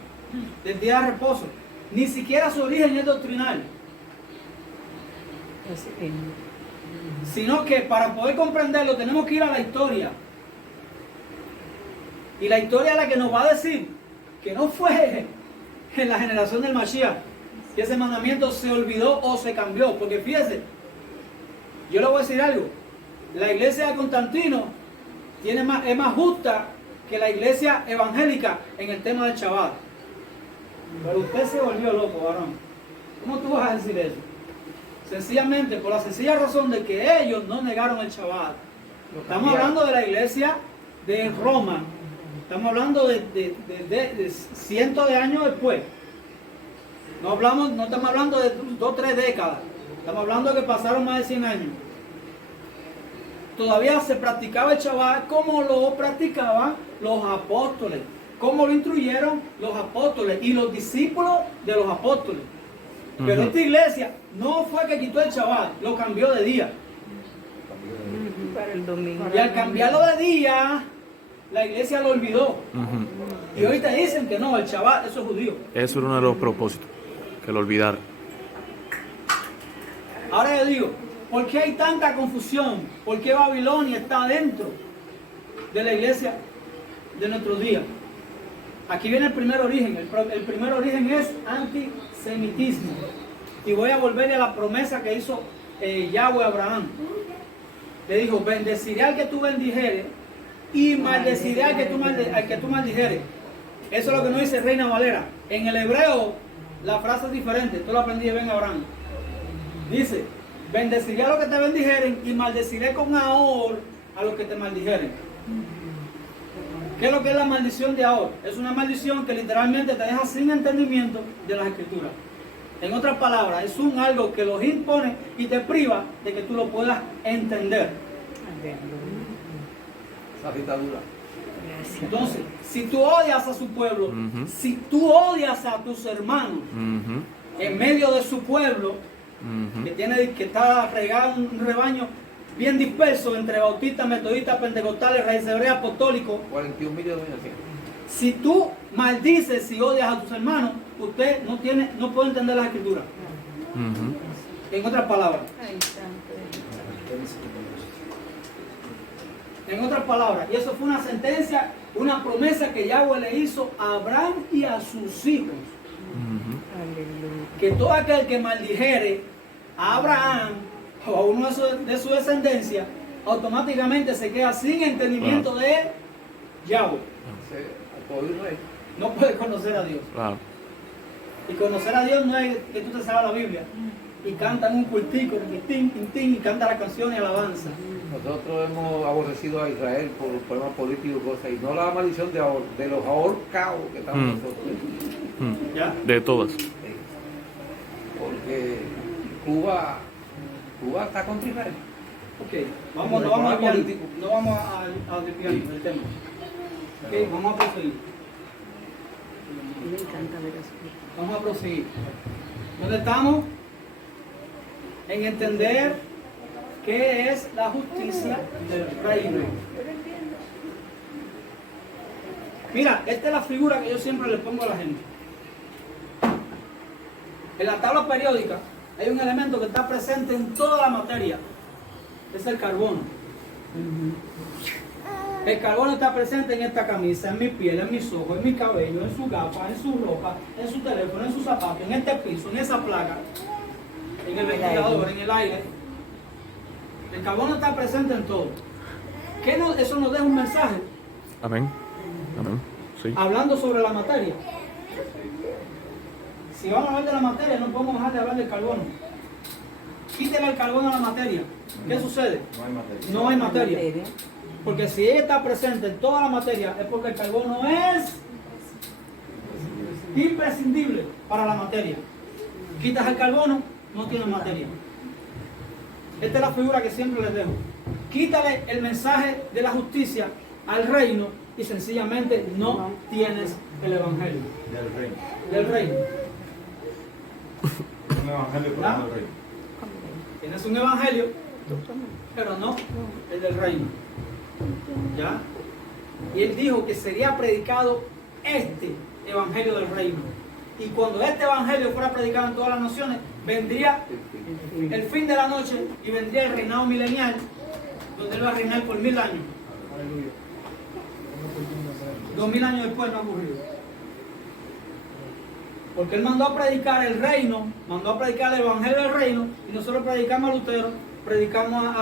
del día de reposo, ni siquiera su origen es doctrinal, Así mismo. sino que para poder comprenderlo tenemos que ir a la historia. Y la historia es la que nos va a decir que no fue en la generación del Mashiach que ese mandamiento se olvidó o se cambió. Porque fíjese, yo le voy a decir algo. La iglesia de Constantino es más justa que la iglesia evangélica en el tema del Shabbat. Pero usted se volvió loco, varón. ¿Cómo tú vas a decir eso? Sencillamente, por la sencilla razón de que ellos no negaron el Shabbat. Estamos hablando de la iglesia de Roma. Estamos hablando de cientos de años después. No estamos hablando de 2 o 3 décadas. Estamos hablando de que pasaron más de 100 años. Todavía se practicaba el Shabbat como lo practicaban los apóstoles. Como lo instruyeron los apóstoles y los discípulos de los apóstoles. Pero esta iglesia no fue que quitó el Shabbat, lo cambió de día. Para el domingo. Y al cambiarlo de día, la iglesia lo olvidó. Y ahorita dicen que no, el Shabbat, eso es judío. Eso era uno de los propósitos, que lo olvidara. Ahora yo digo, ¿por qué hay tanta confusión? ¿Por qué Babilonia está dentro de la iglesia de nuestros días? Aquí viene el primer origen. El primer origen es antisemitismo. Y voy a volver a la promesa que hizo Yahweh a Abraham. Le dijo, bendeciré al que tú bendijeres y maldeciré al que tú maldijeres. Eso es lo que nos dice Reina Valera. En el hebreo la frase es diferente. Esto lo aprendí de Ben Abraham. Dice, bendeciré a los que te bendijeren y maldeciré con ahor a los que te maldijeren. ¿Qué es lo que es la maldición de ahor? Es una maldición que literalmente te deja sin entendimiento de las escrituras. En otras palabras, es algo que los impone y te priva de que tú lo puedas entender. Esa dictadura. Entonces, si tú odias a su pueblo, si tú odias a tus hermanos, en medio de su pueblo, que está regado un rebaño bien disperso entre bautistas, metodistas, pentecostales, raíces hebreas, apostólicos. 41 millones de años. Si tú maldices y odias a tus hermanos, usted no puede entender las escrituras. En otras palabras. En otras palabras, y eso fue una sentencia, una promesa que Yahweh le hizo a Abraham y a sus hijos. Que todo aquel que maldijere a Abraham o a uno de su descendencia, automáticamente se queda sin entendimiento de Yahweh. No puede conocer a Dios. Y conocer a Dios no es que tú te sabes la Biblia y cantan un cultico y canta la canción y alabanza. Nosotros hemos aborrecido a Israel por problemas políticos y cosas, y no la maldición de los ahorcados que estamos nosotros. ¿Ya? De todas. Porque Cuba está contra Israel. Ok, no vamos a desviar del tema. Ok, vamos a proseguir. Me encanta ver eso. Vamos a proseguir. ¿Dónde estamos? En entender qué es la justicia del reino. Mira, esta es la figura que yo siempre le pongo a la gente. En la tabla periódica hay un elemento que está presente en toda la materia. Es el carbono. El carbono está presente en esta camisa, en mi piel, en mis ojos, en mi cabello, en su gafas, en su ropa, en su teléfono, en sus zapatos, en este piso, en esa placa, en el ventilador, en el aire. El carbono está presente en todo. Eso nos deja un mensaje. Amén. Amén. Sí. Hablando sobre la materia. Si vamos a hablar de la materia, no podemos dejar de hablar del carbono. Quítale el carbono a la materia. ¿Qué sucede? No hay materia. No hay materia. Porque si ella está presente en toda la materia, es porque el carbono es imprescindible para la materia. Quitas el carbono, no tienes materia. Esta es la figura que siempre les dejo. Quítale el mensaje de la justicia al reino y sencillamente no tienes el evangelio Del reino. del reino. Un evangelio por ¿Ah? el reino. Tienes un evangelio, pero no el del reino. ¿Ya? Y él dijo que sería predicado este evangelio del reino. Y cuando este evangelio fuera predicado en todas las naciones, vendría el fin de la noche y vendría el reinado milenial, donde él va a reinar por 1000 años. 2000 años después no ha ocurrido. Porque él mandó a predicar el reino, mandó a predicar el evangelio del reino, y nosotros predicamos a Lutero, predicamos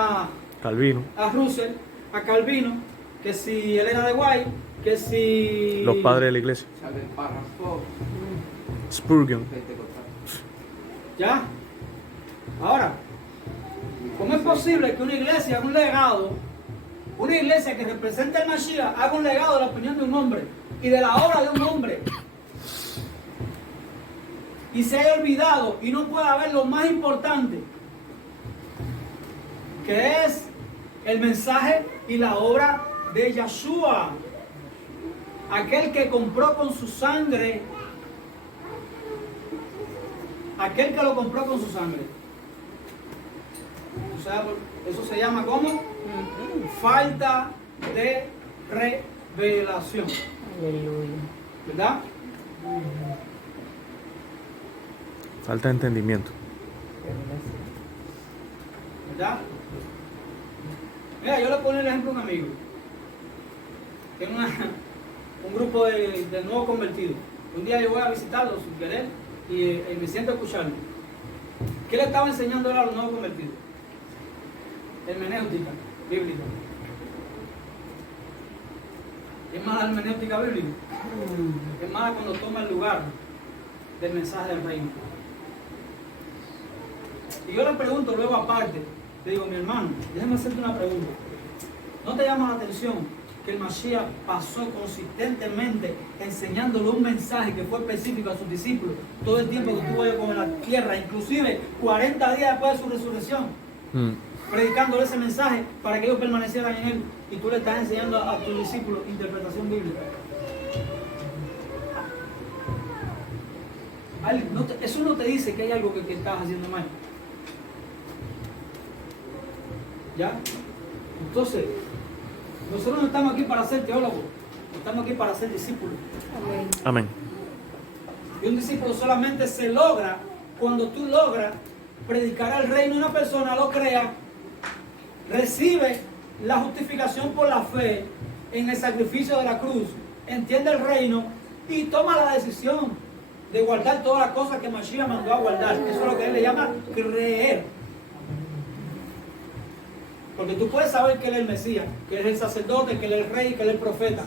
Calvino. a Russell, a Calvino, que si él era de White, que si... Los padres de la iglesia. Sale el párrafo Spurgeon. pentecostal. ¿Ya? Ahora, ¿cómo es posible que una iglesia haga un legado, una iglesia que represente el Mashiach, haga un legado de la opinión de un hombre y de la obra de un hombre, y se haya olvidado y no pueda ver lo más importante, que es el mensaje y la obra de Yeshua, aquel que compró con su sangre, aquel que lo compró con su sangre? O sea, eso se llama ¿cómo? Falta de revelación. Aleluya. ¿Verdad? Falta de entendimiento. ¿Verdad? Mira, yo le pongo el ejemplo a un amigo. Tiene un grupo de nuevos convertidos. Un día yo voy a visitarlo sin querer y me siento a escucharlo. ¿Qué le estaba enseñando a los nuevos convertidos? Hermenéutica bíblica. Es más la hermenéutica bíblica. Es más cuando toma el lugar del mensaje del reino. Y yo le pregunto luego aparte, le digo, mi hermano, déjame hacerte una pregunta. ¿No te llama la atención que el Mashiach pasó consistentemente enseñándole un mensaje que fue específico a sus discípulos todo el tiempo que estuvo con la tierra, inclusive 40 días después de su resurrección, predicándole ese mensaje para que ellos permanecieran en él, y tú le estás enseñando a tus discípulos interpretación bíblica? Eso no te dice que hay algo que estás haciendo mal. ¿Ya? Entonces, nosotros no estamos aquí para ser teólogos, estamos aquí para ser discípulos. Amén. Y un discípulo solamente se logra cuando tú logras predicar al reino y una persona lo crea, recibe la justificación por la fe en el sacrificio de la cruz, entiende el reino y toma la decisión de guardar todas las cosas que Mashiach mandó a guardar. Eso es lo que él le llama creer. Porque tú puedes saber que él es el Mesías, que él es el sacerdote, que él es el rey, que él es el profeta.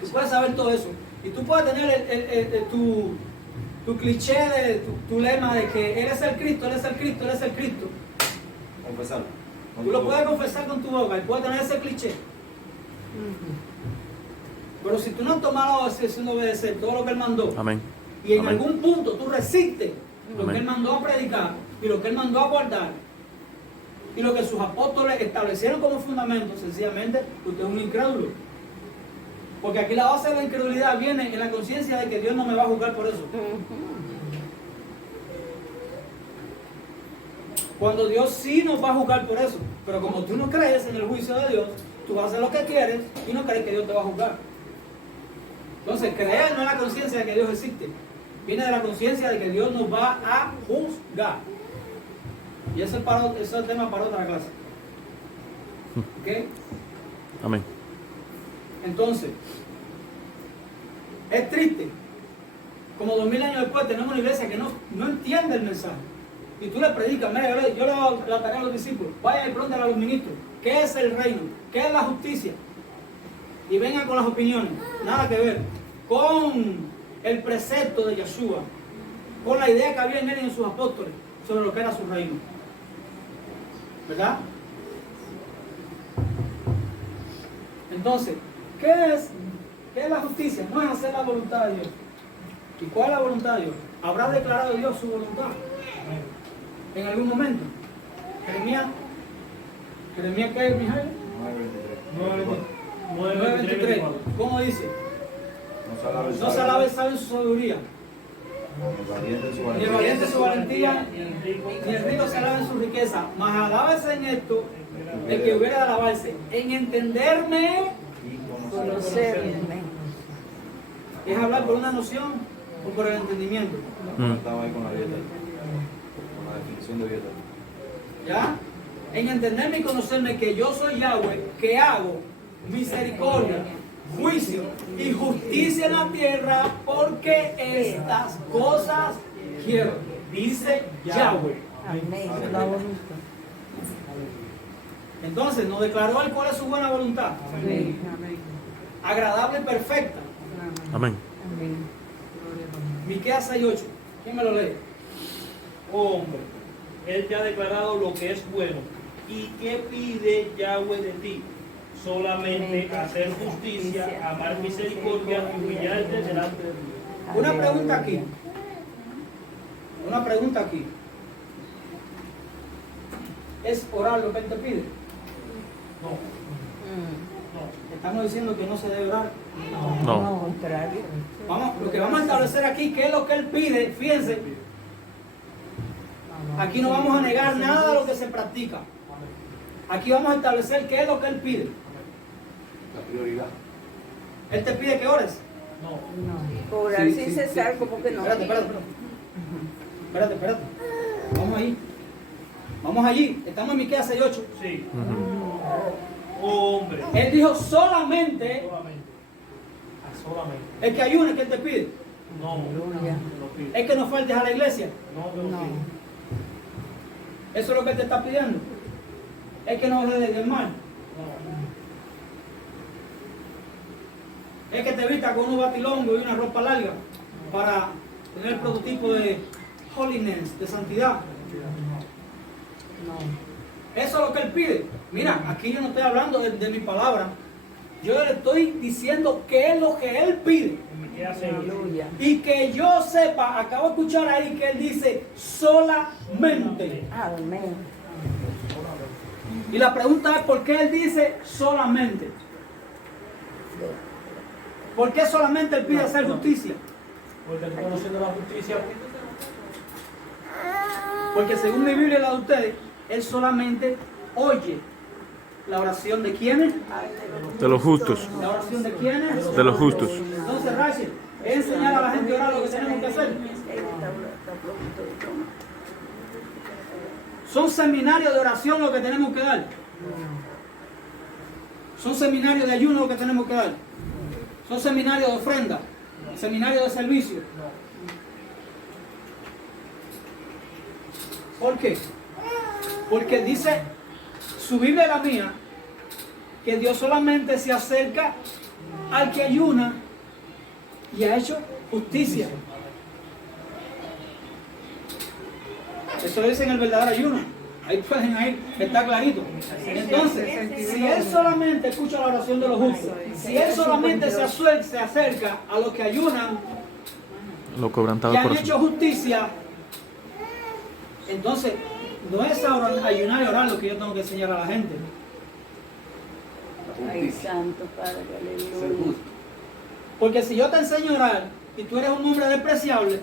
Tú puedes saber todo eso. Y tú puedes tener tu cliché, tu lema de que Él es el Cristo, Él es el Cristo, Él es el Cristo. Confesarlo. Tú lo puedes confesar con tu boca y puedes tener ese cliché. Pero si tú no has tomado la decisión de obedecer todo lo que Él mandó, Amén. y en Amén. algún punto tú resistes lo Amén. que Él mandó a predicar y lo que Él mandó a guardar y lo que sus apóstoles establecieron como fundamento, sencillamente usted es un incrédulo. Porque aquí la base de la incredulidad viene en la conciencia de que Dios no me va a juzgar por eso. Cuando Dios sí nos va a juzgar por eso. Pero como tú no crees en el juicio de Dios, tú vas a hacer lo que quieres y no crees que Dios te va a juzgar. Entonces, creer no es la conciencia de que Dios existe. Viene de la conciencia de que Dios nos va a juzgar. Y ese es el tema para otra clase. ¿Ok? Amén. Entonces, es triste. Como 2000 años después tenemos una iglesia que no entiende el mensaje. Y tú le predicas, mira, yo le hago la tarea a los discípulos, vayan y pronto a los ministros. ¿Qué es el reino? ¿Qué es la justicia? Y vengan con las opiniones. Nada que ver con el precepto de Yeshua, con la idea que había en él y en sus apóstoles sobre lo que era su reino. ¿Verdad? Entonces, ¿qué es la justicia? No es hacer la voluntad de Dios. ¿Y cuál es la voluntad de Dios? ¿Habrá declarado Dios su voluntad en algún momento? Jeremías, ¿qué es, Mijael? 9:23. ¿Cómo dice? No se alabe el sabio en su sabiduría, ni el valiente en su valentía, ni el rico se alabe en su riqueza, mas alábese en esto el que hubiera de alabarse, en entenderme, Conocerme. es hablar por una noción o por el entendimiento. Estaba ahí con la dieta, con la definición de dieta. ¿Ya? En entenderme y conocerme que yo soy Yahweh, que hago misericordia, juicio y justicia en la tierra, porque estas cosas quiero, dice Yahweh. Amén. La voluntad. Entonces nos declaró él cuál es su buena voluntad, Amén. agradable y perfecta. Amén. Amén. Miqueas 6:8. ¿Quién me lo lee? Oh, hombre, Él te ha declarado lo que es bueno. ¿Y qué pide Yahweh de ti? Solamente hacer justicia, amar misericordia y humillarte delante de Dios. Una pregunta aquí. Una pregunta aquí. ¿Es orar lo que él te pide? No, no. Estamos diciendo que no se debe orar. No. No, contrario. Lo que vamos a establecer aquí, ¿qué es lo que él pide? Fíjense, aquí no vamos a negar nada de lo que se practica. Aquí vamos a establecer qué es lo que él pide. La prioridad. Él te pide que ores. No. Orar Sí, sin sí, cesar, como que no. Espérate. Vamos ahí. Vamos allí. Estamos en Miqueas 6:8. Sí. Oh, hombre. Él dijo solamente Solamente. Solamente. el que ayune que él te pide. No, Aleluya. no pide. Es que no faltes a la iglesia. No, no No. pide. Eso es lo que él te está pidiendo. Es que no dejes del mal. Es que te vistas con un batilongo y una ropa larga para tener el prototipo de holiness, de santidad. No. Eso es lo que él pide. Mira, aquí yo no estoy hablando de mi palabra. Yo le estoy diciendo qué es lo que él pide. ¿Qué hace él? Aleluya. Y que yo sepa, acabo de escuchar ahí que él dice solamente. Amén. Y la pregunta es ¿por qué él dice solamente? ¿Por qué solamente él pide hacer justicia? Porque tú conociendo la justicia. Porque según mi Biblia y la de ustedes, él solamente oye la oración de quiénes. De los justos. ¿La oración de quiénes? De los justos. Entonces, Rachel, es enseñar a la gente a orar lo que tenemos que hacer. Son seminarios de oración lo que tenemos que dar. Son seminarios de ayuno lo que tenemos que dar. Son seminarios de ofrenda, seminarios de servicio. ¿Por qué? Porque dice su Biblia y la mía que Dios solamente se acerca al que ayuna y ha hecho justicia. Eso dice en el verdadero ayuno. Ahí pueden ir, está clarito. Entonces, si él solamente escucha la oración de los justos, si él solamente se acerca a los que ayunan Lo y quebrantado han corazón. hecho justicia, entonces no es ayunar y orar lo que yo tengo que enseñar a la gente. Ay, santo Padre, Ser aleluya. justo. Porque si yo te enseño a orar y tú eres un hombre despreciable,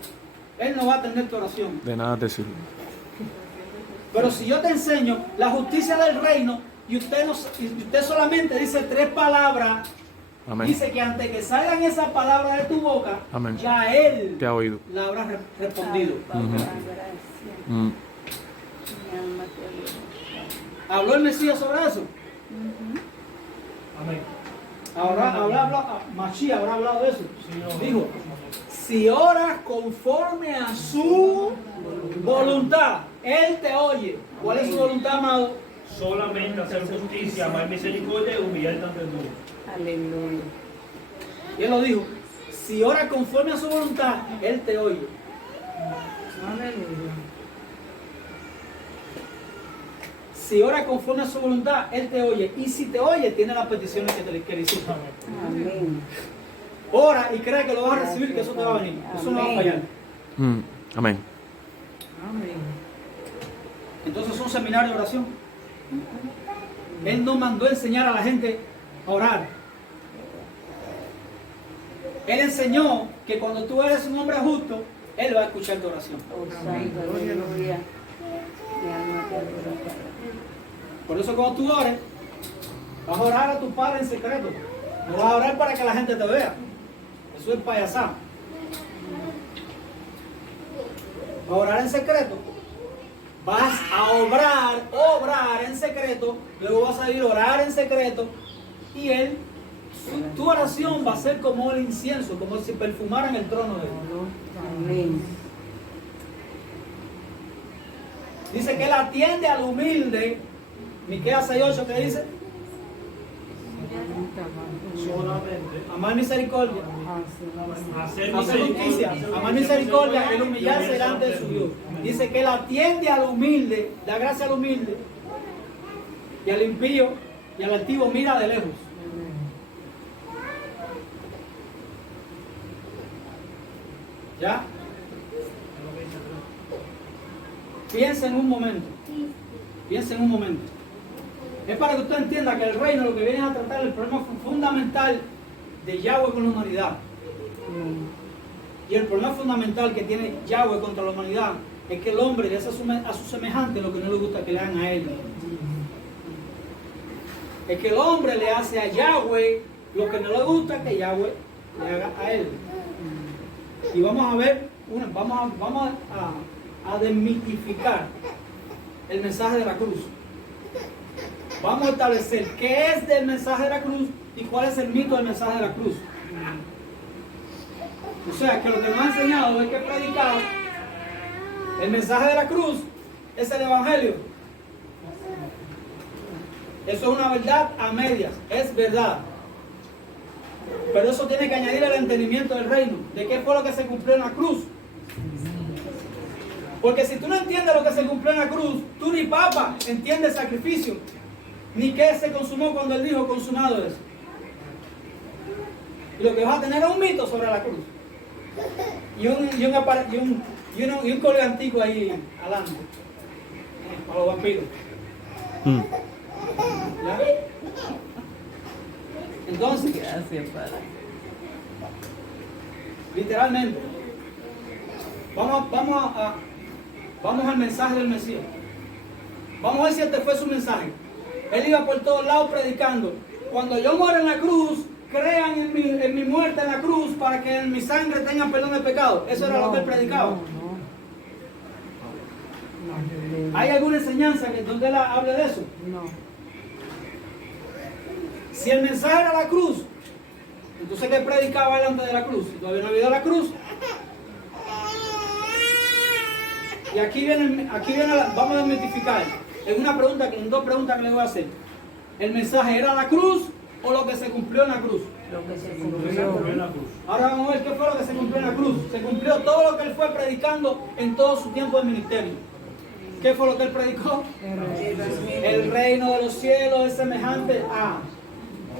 él no va a atender tu oración. De nada te sirve. Pero si yo te enseño la justicia del reino y usted solamente dice 3 palabras Amén. Dice que antes que salgan esas palabras de tu boca, Amén. ya Él Te ha oído. la habrá respondido. Papá, Ujú. gracias. Mm. Mi alma te adora. ¿Habló el Mesías sobre eso? Amén. Habrá hablado, Mashiach habrá hablado de eso. Sí, no. Dijo, si oras conforme a su voluntad, Él te oye. ¿Cuál es su voluntad, amado? Solamente hacer justicia, amar misericordia y humillarte ante Dios. Aleluya. Y Él lo dijo, si oras conforme a su voluntad, Él te oye. Aleluya. Si oras conforme a su voluntad, Él te oye. Y si te oye, tiene las peticiones que le hiciste. Amén. Ora y cree que lo vas a recibir, que eso te va a venir. Eso no va a fallar. Mm. Amén. Amén. Entonces es un seminario de oración. Él no mandó enseñar a la gente a orar. Él enseñó que cuando tú eres un hombre justo, Él va a escuchar tu oración. Oh, santo, aleluya. Mi alma te adora, Padre. Por eso cuando tú ores, vas a orar a tu Padre en secreto. No vas a orar para que la gente te vea. Eso es payasá. Vas a orar en secreto. Vas a obrar en secreto. Luego vas a ir a orar en secreto. Y Él, tu oración va a ser como el incienso, como si perfumara en el trono de Dios. Amén. Dice que Él atiende al humilde. Miqueas 6:8, ¿qué dice? Solamente Amar misericordia. hacer Hacer justicia, amar misericordia, el humillarse delante de su Dios. Dice que Él atiende al humilde, da gracia al humilde, y al impío y al altivo mira de lejos. ¿Ya? Piensa en un momento. Piensa en un momento. Es para que usted entienda que el reino lo que viene a tratar el problema fundamental de Yahweh con la humanidad. Y el problema fundamental que tiene Yahweh contra la humanidad es que el hombre le hace a su semejante lo que no le gusta que le hagan a él. Es que el hombre le hace a Yahweh lo que no le gusta que Yahweh le haga a él. Y vamos a ver, vamos a desmitificar el mensaje de la cruz. Vamos a establecer qué es del mensaje de la cruz y cuál es el mito del mensaje de la cruz. O sea, que lo que nos ha enseñado es que predicado el mensaje de la cruz es el evangelio. Eso es una verdad a medias, es verdad. Pero eso tiene que añadir el entendimiento del reino, de qué fue lo que se cumplió en la cruz. Porque si tú no entiendes lo que se cumplió en la cruz, tú ni papa entiendes el sacrificio, ni qué se consumó cuando Él dijo consumado es. Y lo que vas a tener es un mito sobre la cruz. Y un colgantico ahí adelante, para los vampiros. Mm. ¿Ya? Entonces, Gracias, Padre. literalmente, vamos al mensaje del Mesías. Vamos a ver si este fue su mensaje. Él iba por todos lados predicando: cuando yo muera en la cruz, crean en mi muerte en la cruz para que en mi sangre tengan perdón de pecado. Eso era lo que él predicaba. ¿Hay alguna enseñanza donde él hable de eso? No. Si el mensaje era la cruz, entonces ¿qué predicaba él antes de la cruz? Si todavía no había la cruz. Y aquí viene vamos a desmitificar. En dos preguntas que le voy a hacer. ¿El mensaje era la cruz o lo que se cumplió en la cruz? Lo que se en cumplió. la cruz. Ahora vamos a ver qué fue lo que se cumplió en la cruz. Se cumplió todo lo que él fue predicando en todo su tiempo de ministerio. ¿Qué fue lo que él predicó? El reino de los cielos es semejante a...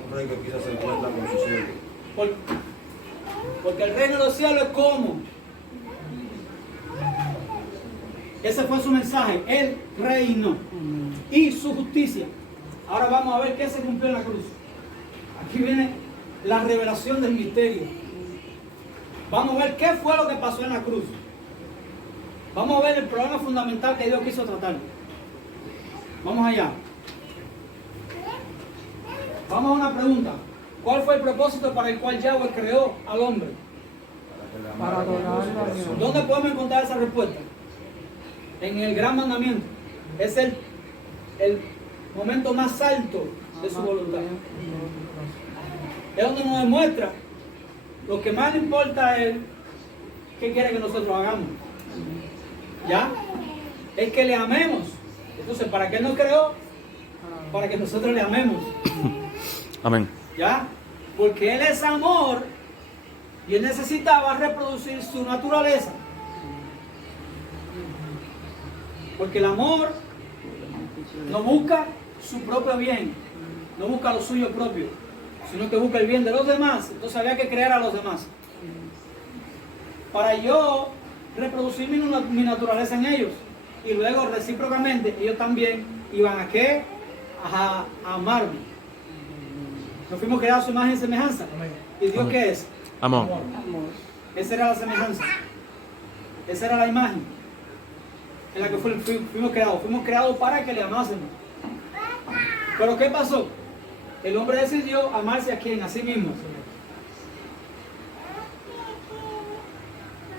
Un rey que quiso hacer cuenta con su siervo. Porque el reino de los cielos es como. Ese fue su mensaje, el reino y su justicia. Ahora vamos a ver qué se cumplió en la cruz. Aquí viene la revelación del misterio. Vamos a ver qué fue lo que pasó en la cruz. Vamos a ver el problema fundamental que Dios quiso tratar. Vamos allá. Vamos a una pregunta. ¿Cuál fue el propósito para el cual Yahweh creó al hombre? Para adorarlo a Dios. ¿Dónde podemos encontrar esa respuesta? En el gran mandamiento. Es el momento más alto de su voluntad. Es donde nos demuestra lo que más le importa a Él, que quiere que nosotros hagamos. ¿Ya? Es que le amemos. Entonces, ¿para qué nos creó? Para que nosotros le amemos. Amén. ¿Ya? Porque Él es amor y Él necesitaba reproducir su naturaleza. Porque el amor no busca su propio bien, no busca lo suyo propio, sino que busca el bien de los demás. Entonces había que crear a los demás. Para yo reproducir mi naturaleza en ellos. Y luego recíprocamente ellos también iban a ¿qué? A amarme. Nos fuimos creados a su imagen y semejanza. ¿Y Dios qué es? Amor. Amor. Esa era la semejanza. Esa era la imagen en la que fuimos creados. Fuimos creados para que le amásemos. Pero ¿qué pasó? El hombre decidió amarse a quién, a sí mismo.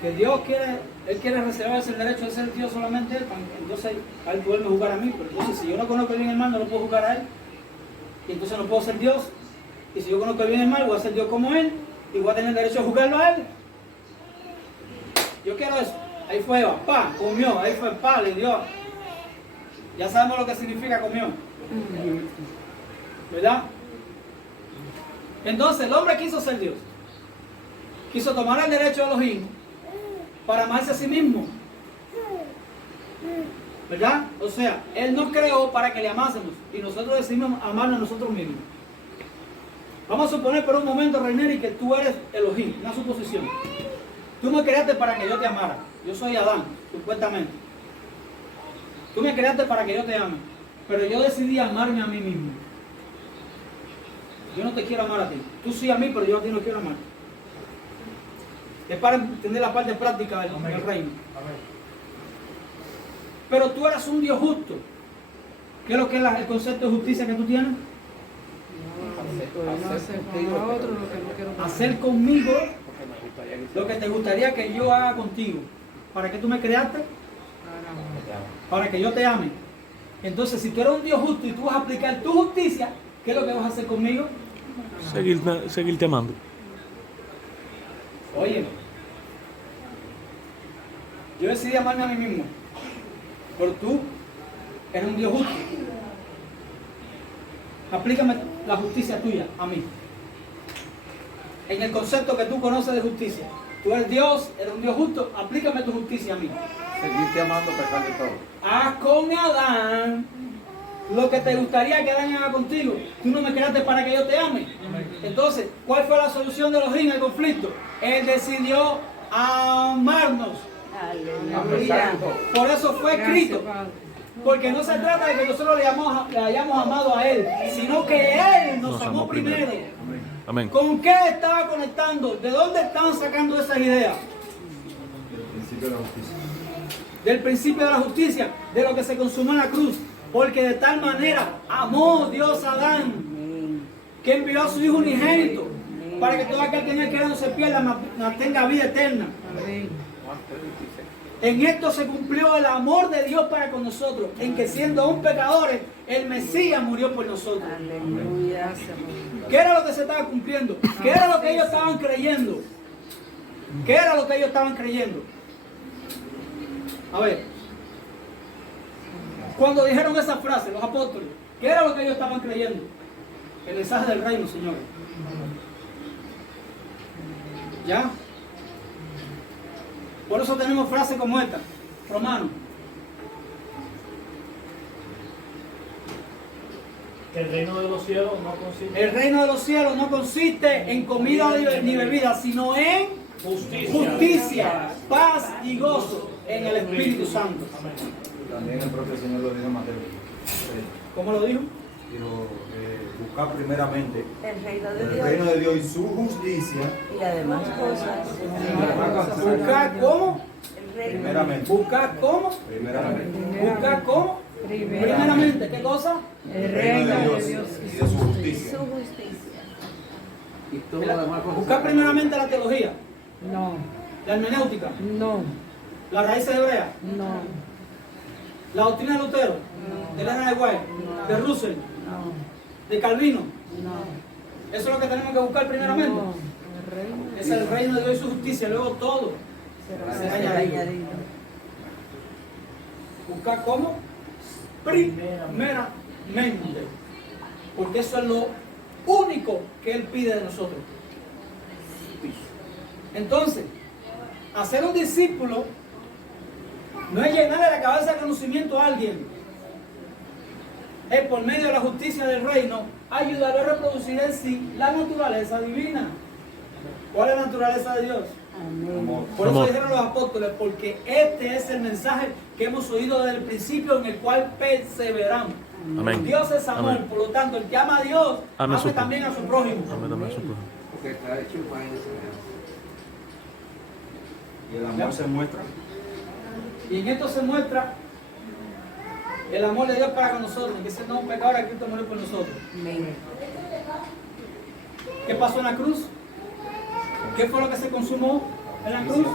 Que Dios quiere, Él quiere reservarse el derecho de ser Dios solamente Él, entonces a Él poderme jugar a mí. Pero entonces si yo no conozco el bien y el mal, no lo puedo jugar a Él. Y entonces no puedo ser Dios. Y si yo conozco el bien y el mal, voy a ser Dios como Él. Y voy a tener el derecho a jugarlo a Él. Yo quiero eso. Ahí fue Eva, pa, comió. Ahí fue pa, le dio. Ya sabemos lo que significa comió. ¿Verdad? Entonces el hombre quiso ser Dios. Quiso tomar el derecho de Elohim para amarse a sí mismo. ¿Verdad? O sea, Él nos creó para que le amásemos y nosotros decidimos amarnos a nosotros mismos. Vamos a suponer por un momento, Reineri, que tú eres Elohim, una suposición. Tú me creaste para que yo te amara. Yo soy Adán, supuestamente. Tú me creaste para que yo te ame, pero yo decidí amarme a mí mismo. Yo no te quiero amar a ti. Tú sí a mí, pero yo a ti no quiero amar. Es para entender la parte práctica del reino. Pero tú eras un Dios justo. ¿Qué es lo que es el concepto de justicia que tú tienes? No hacer con otro lo que no quiero con Hacer conmigo lo que te gustaría que yo haga contigo. ¿Para qué tú me creaste? Para que yo te ame. Entonces, si tú eres un Dios justo y tú vas a aplicar tu justicia, ¿qué es lo que vas a hacer conmigo? Seguirte amando. Oye, yo decidí amarme a mí mismo, pero tú eres un Dios justo. Aplícame la justicia tuya a mí. En el concepto que tú conoces de justicia. Tú eres Dios, eres un Dios justo, aplícame tu justicia a mí. Seguirte amando a pesar de todo. Haz con Adán lo que te gustaría que Adán haga contigo. Tú no me creaste para que yo te ame. Entonces, ¿cuál fue la solución de Elohim al conflicto? Él decidió amarnos. A Aleluya. pesar de todo. Por eso fue escrito. Porque no se trata de que nosotros le hayamos amado a Él, sino que Él nos amó primero. Amén. ¿Con qué estaba conectando? ¿De dónde estaban sacando esas ideas? Del principio de la justicia. Del principio de la justicia, de lo que se consumó en la cruz. Porque de tal manera amó Dios a Adán, que envió a su Hijo unigénito, para que todo aquel que en él crea no se pierda, mas tenga vida eterna. Amén. Juan 3:16. En esto se cumplió el amor de Dios para con nosotros, en que siendo aún pecadores, el Mesías murió por nosotros. Aleluya. ¿Qué era lo que se estaba cumpliendo? ¿Qué era lo que ellos estaban creyendo? ¿Qué era lo que ellos estaban creyendo? A ver, cuando dijeron esa frase, los apóstoles, ¿qué era lo que ellos estaban creyendo? El mensaje del reino, señores. ¿Ya? Por eso tenemos frases como esta, Romano. El reino de los cielos no consiste El reino de los cielos no consiste en comida ni bebida, sino en en justicia, paz y gozo en el Espíritu Santo. También el propio Señor lo dijo en Mateo. ¿Cómo lo dijo? Dijo, buscar primeramente El reino de el Dios reino de Dios y su justicia, y las demás cosas. ¿Buscar cómo? El reino. primeramente. ¿Buscar cómo? Primeramente. ¿Buscar cómo? Primeramente, ¿qué cosa? El reino de Dios y de su Su justicia. justicia. Y todo lo demás cosas. Buscar primeramente la teología, No, la hermenéutica, no, las raíces hebreas, no, la doctrina de Lutero, de Elena de White, de Russell, no, de Calvino. no. Eso es lo que tenemos que buscar primeramente. No, el reino Es el reino de Dios y su justicia. Luego todo será añadido. Buscar cómo primeramente. Porque eso es lo único que Él pide de nosotros. Entonces, hacer un discípulo no es llenarle la cabeza de conocimiento a alguien. Es por medio de la justicia del reino ayudarlo a reproducir en sí la naturaleza divina. ¿Cuál es la naturaleza de Dios? Amor. Por eso Amor. dijeron los apóstoles, porque este es el mensaje que hemos oído desde el principio en el cual perseveramos. Amén. Dios es amor, Amén. por lo tanto, el que ama a Dios, Ame ame su- también a su prójimo. Amén, también su prójimo. Porque está hecho imagen y semejanza. Y el amor se muestra. Y en esto se muestra el amor de Dios para con nosotros, que ese no es un pecador a Cristo murió por nosotros. ¿Qué pasó en la cruz? ¿Qué fue lo que se consumó en la cruz?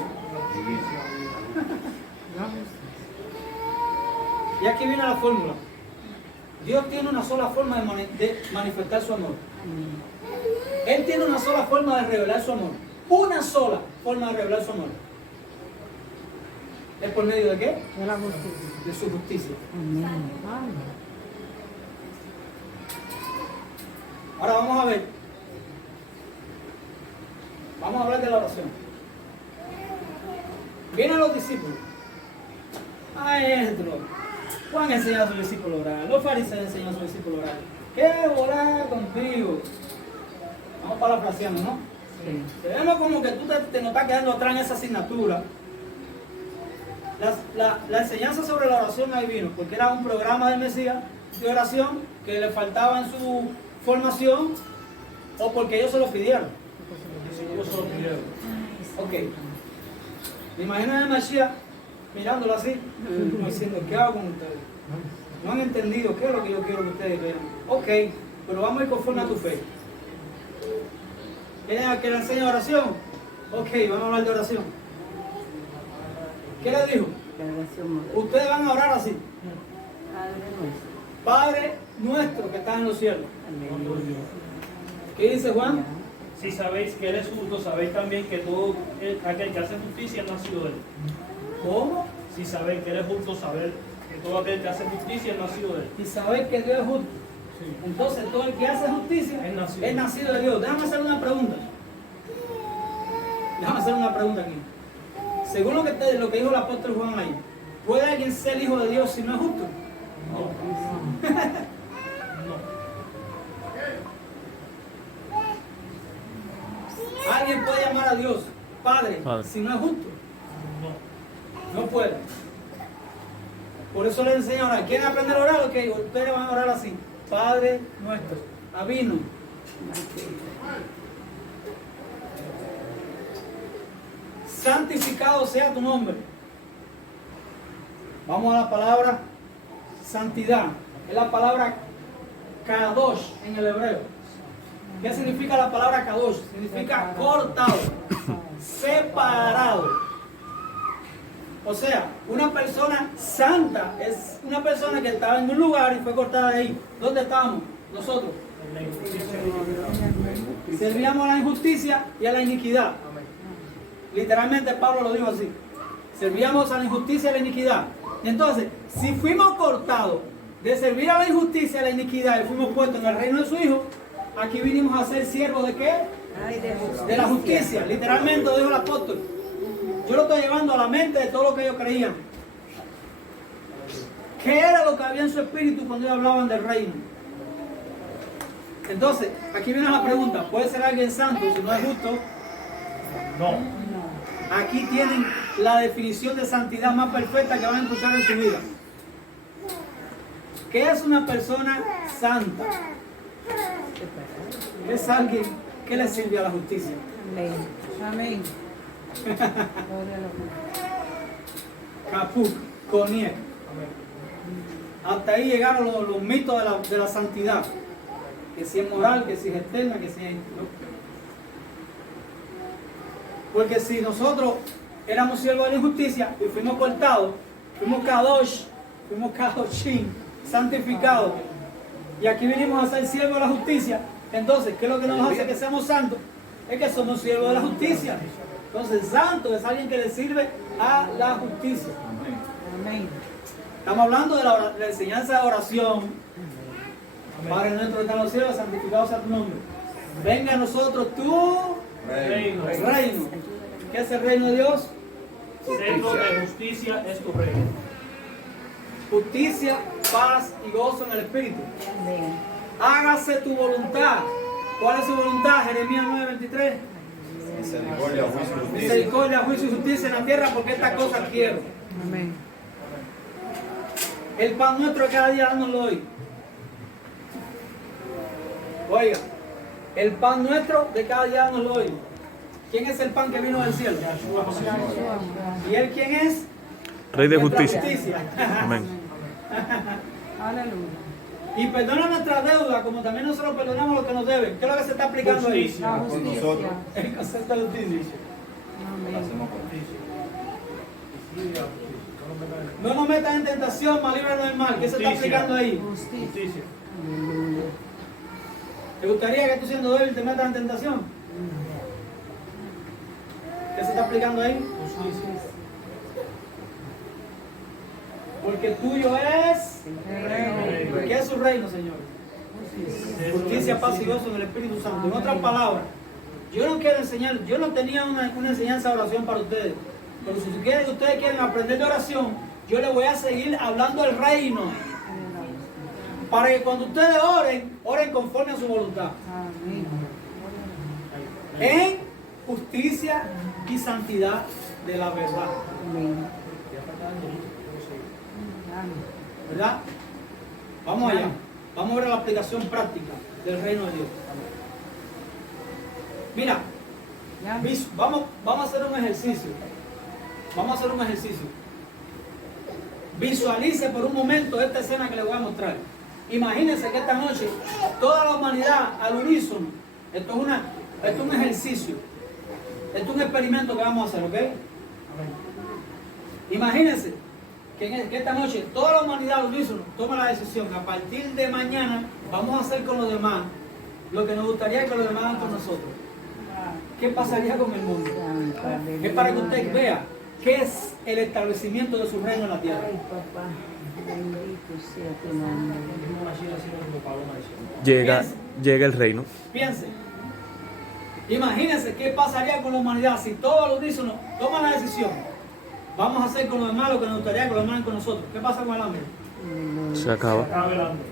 Y aquí viene la fórmula. Dios tiene una sola forma de manifestar su amor. Él tiene una sola forma de revelar su amor. Una sola forma de revelar su amor. ¿Es por medio de qué? de la justicia. De su justicia. Amén. Ahora vamos a ver. Vamos a hablar de la oración. Vienen los discípulos. Maestro, Juan enseña a sus discípulos a orar. Los fariseos enseñan a sus discípulos a orar. ¿Qué orar contigo? Vamos parafraseando, ¿no? Sí. Vemos como que tú te nos estás quedando atrás en esa asignatura. La enseñanza sobre la oración ahí vino, porque era un programa del Mesías de oración que le faltaba en su formación o porque ellos se lo pidieron. Ellos se lo pidieron. Ok. Me imagino a Mashiach mirándolo así, como diciendo, ¿qué hago con ustedes? No han entendido qué es lo que yo quiero que ustedes vean. Ok, pero vamos a ir conforme a tu fe. ¿Quieren que le enseñe oración? Ok, vamos a hablar de oración. ¿Qué les dijo? Ustedes van a orar así. Padre nuestro que estás en los cielos. ¿Qué dice Juan? Si sabéis que Él es justo, sabéis también que todo aquel que hace justicia es nacido de Él. ¿Cómo? Si sabéis que Él es justo, saber que todo aquel que hace justicia es nacido de Él. Y sabéis que Dios es justo. Entonces todo el que hace justicia Es nacido. de Dios. Déjame hacer una pregunta. Déjame hacer una pregunta aquí. Según lo que dijo el apóstol Juan ahí, ¿puede alguien ser hijo de Dios si no es justo? ¿Alguien puede llamar a Dios Padre si no es justo? No puede. Por eso les enseño a orar. ¿Quieren aprender a orar? Ok, ustedes van a orar así. Padre nuestro, Avinu. Santificado sea tu nombre. Vamos a la palabra santidad. Es la palabra kadosh en el hebreo. ¿Qué significa la palabra kadosh? Significa cortado, separado. O sea, una persona santa es una persona que estaba en un lugar y fue cortada de ahí. ¿Dónde estábamos? Nosotros. Servíamos a la injusticia y a la iniquidad. Literalmente Pablo lo dijo así. Servíamos a la injusticia y a la iniquidad. Y entonces, si fuimos cortados de servir a la injusticia y a la iniquidad y fuimos puestos en el reino de su Hijo, aquí vinimos a ser siervos de ¿qué? De la justicia. Literalmente lo dijo el apóstol. Yo lo estoy llevando a la mente de todo lo que ellos creían. ¿Qué era lo que había en su espíritu cuando ellos hablaban del reino? Entonces, aquí viene la pregunta. ¿Puede ser alguien santo si no es justo? No. Aquí tienen la definición de santidad más perfecta que van a escuchar en su vida. ¿Qué es una persona santa? Es alguien que le sirve a la justicia. Amén. Capuk, Coniec. Hasta ahí llegaron los mitos de la santidad. Que si es moral, que si es eterna, que si es... Porque si nosotros éramos siervos de la injusticia y fuimos cortados, fuimos kadoshim, santificados, y aquí vinimos a ser siervos de la justicia, entonces, ¿qué es lo que nos hace que seamos santos? Es que somos siervos de la justicia. Entonces, santo es alguien que le sirve a la justicia. Amén. Estamos hablando de la enseñanza de oración. Padre nuestro que estás en los cielos, santificado sea tu nombre. Venga a nosotros tu Reino. reino. ¿Qué es el reino de Dios? Centro de justicia es tu reino. Justicia, paz y gozo en el Espíritu. Amén. Hágase tu voluntad. ¿Cuál es su voluntad? Jeremías 9:23. Misericordia, juicio y justicia. Misericordia, juicio y justicia en la tierra, porque esta cosa quiero. Amén. El pan nuestro de cada día dánoslo hoy. Oiga, el pan nuestro de cada día dánoslo hoy. ¿Quién es el pan que vino del cielo? ¿Y él quién es? Rey de Nuestra justicia. Amén. Aleluya. Y perdona nuestras deudas, como también nosotros perdonamos lo que nos deben. ¿Qué es lo que se está aplicando ahí? Justicia. La Con justicia. nosotros. El concepto de justicia. Amén. Hacemos con No nos metas en tentación, mas líbranos del mal. ¿Qué se está Justicia. aplicando ahí? Justicia. Justicia. Aleluya. ¿Te gustaría que tú siendo débil te metas en tentación? ¿Qué se está aplicando ahí? Porque tuyo es... El reino. ¿Qué es su reino, Señor? Justicia, paz y gozo en el Espíritu Santo. En otras palabras, yo no quiero enseñar, yo no tenía una enseñanza de oración para ustedes. Pero si ustedes quieren aprender de oración, yo les voy a seguir hablando del reino. Para que cuando ustedes oren, oren conforme a su voluntad. Amén. En justicia y santidad de la verdad. Amén. ¿Verdad? Vamos allá. Vamos a ver la aplicación práctica del reino de Dios. Mira, vamos a hacer un ejercicio. Vamos a hacer un ejercicio. Visualice por un momento esta escena que les voy a mostrar. Imagínense que esta noche toda la humanidad al unísono. Esto es un ejercicio. Esto es un experimento que vamos a hacer, ¿ok? Imagínense que esta noche toda la humanidad al unísono toma la decisión que a partir de mañana vamos a hacer con los demás lo que nos gustaría que los demás hagan con nosotros. ¿Qué pasaría con el mundo? Es para que usted vea qué es el establecimiento de su reino en la tierra. Ay, papá. Bendito sea tu nombre. Llega el reino. Piense. Imagínense qué pasaría con la humanidad si todos los unísonos toman la decisión. Vamos a hacer con los demás lo que nos gustaría que los demás hagan con nosotros. ¿Qué pasa con el hambre? Se acaba. Acaba el hambre.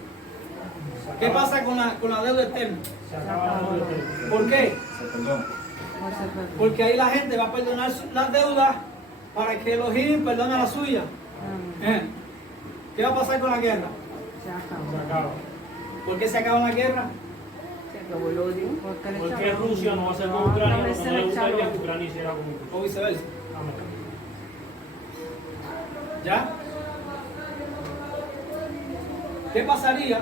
¿Qué pasa con la deuda eterna? Se acaba el hambre. ¿Por qué? Se perdona. Porque ahí la gente va a perdonar las deudas para que Elohim perdone la suya. ¿Qué va a pasar con la guerra? Se acabó. Se acaba. ¿Por qué se acaba la guerra? Se acabó el odio. ¿Por qué Rusia no va a ser con Ucrania? Porque no le gustaría que Ucrania hiciera con Rusia. O viceversa. Amén. ¿Ya? ¿Qué pasaría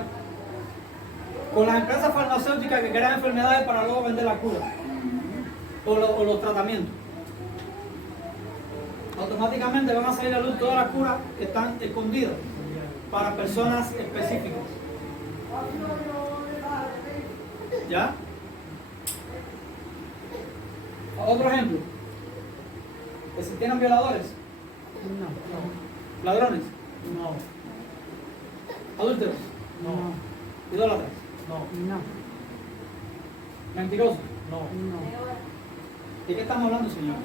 con las empresas farmacéuticas que crean enfermedades para luego vender la cura o los tratamientos? Automáticamente van a salir a luz todas las curas que están escondidas para personas específicas. ¿Ya? Otro ejemplo. Que si tienen violadores, No. ladrones, No, adúlteros, no, idólatras, no, No. mentirosos. no. No. ¿De qué estamos hablando, Señor?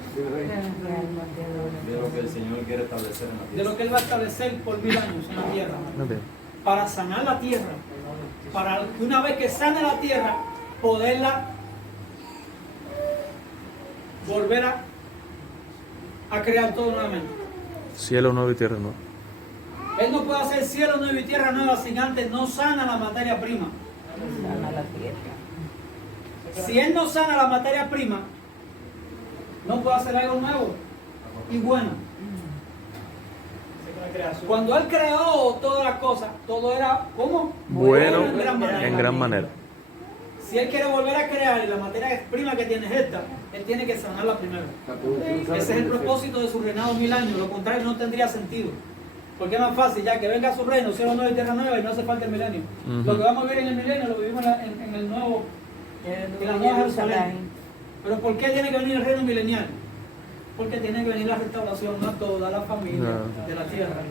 De lo que el Señor quiere establecer en la De tierra. lo que Él va a establecer por 1000 años en la tierra. Muy bien. Para sanar la tierra. Para que una vez que sane la tierra, poderla volver a crear todo nuevamente. Cielo nuevo y tierra nueva. Él no puede hacer cielo nuevo y tierra nueva sin antes no sana la materia prima. Sana la tierra. Si Él no sana la materia prima, no puede hacer algo nuevo y bueno. Cuando Él creó todas las cosas, todo era ¿cómo? Bueno en gran manera. en gran manera. Si Él quiere volver a crear y la materia prima que tiene es esta, Él tiene que sanarla primero. La producción sabe Ese es el cómo propósito de su reinado 1000 años, lo contrario no tendría sentido. Porque es más fácil ya que venga a su reino, cielo nuevo y tierra nueva y no hace falta el milenio. Ujú. Lo que vamos a vivir en el milenio lo vivimos en el nuevo, en la nueva Jerusalén. Pero ¿por qué tiene que venir el reino milenial? Porque tiene que venir la restauración a toda la familia No. de la tierra.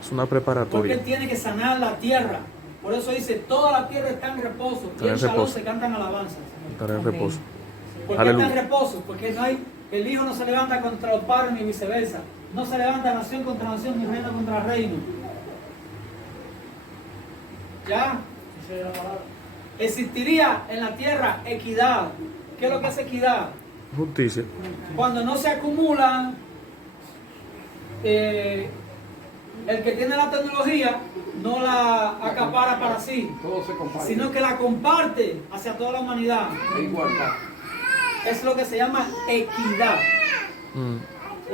Es una Porque preparatoria. Él tiene que sanar la tierra. Por eso dice, toda la tierra está en reposo. Está Y en en Shalom reposo. se cantan alabanzas. Estaré en reposo. ¿Por qué está Aleluya. en reposo? Porque no hay, el hijo no se levanta contra los padres ni viceversa. No se levanta nación contra nación ni reino contra reino. ¿Ya? Existiría en la tierra equidad. ¿Qué es lo que es equidad? Justicia. Cuando no se acumulan, el que tiene la tecnología no la acapara para sí, todo se comparte. sino que la comparte hacia toda la humanidad. De igualdad. Es lo que se llama equidad. Mm.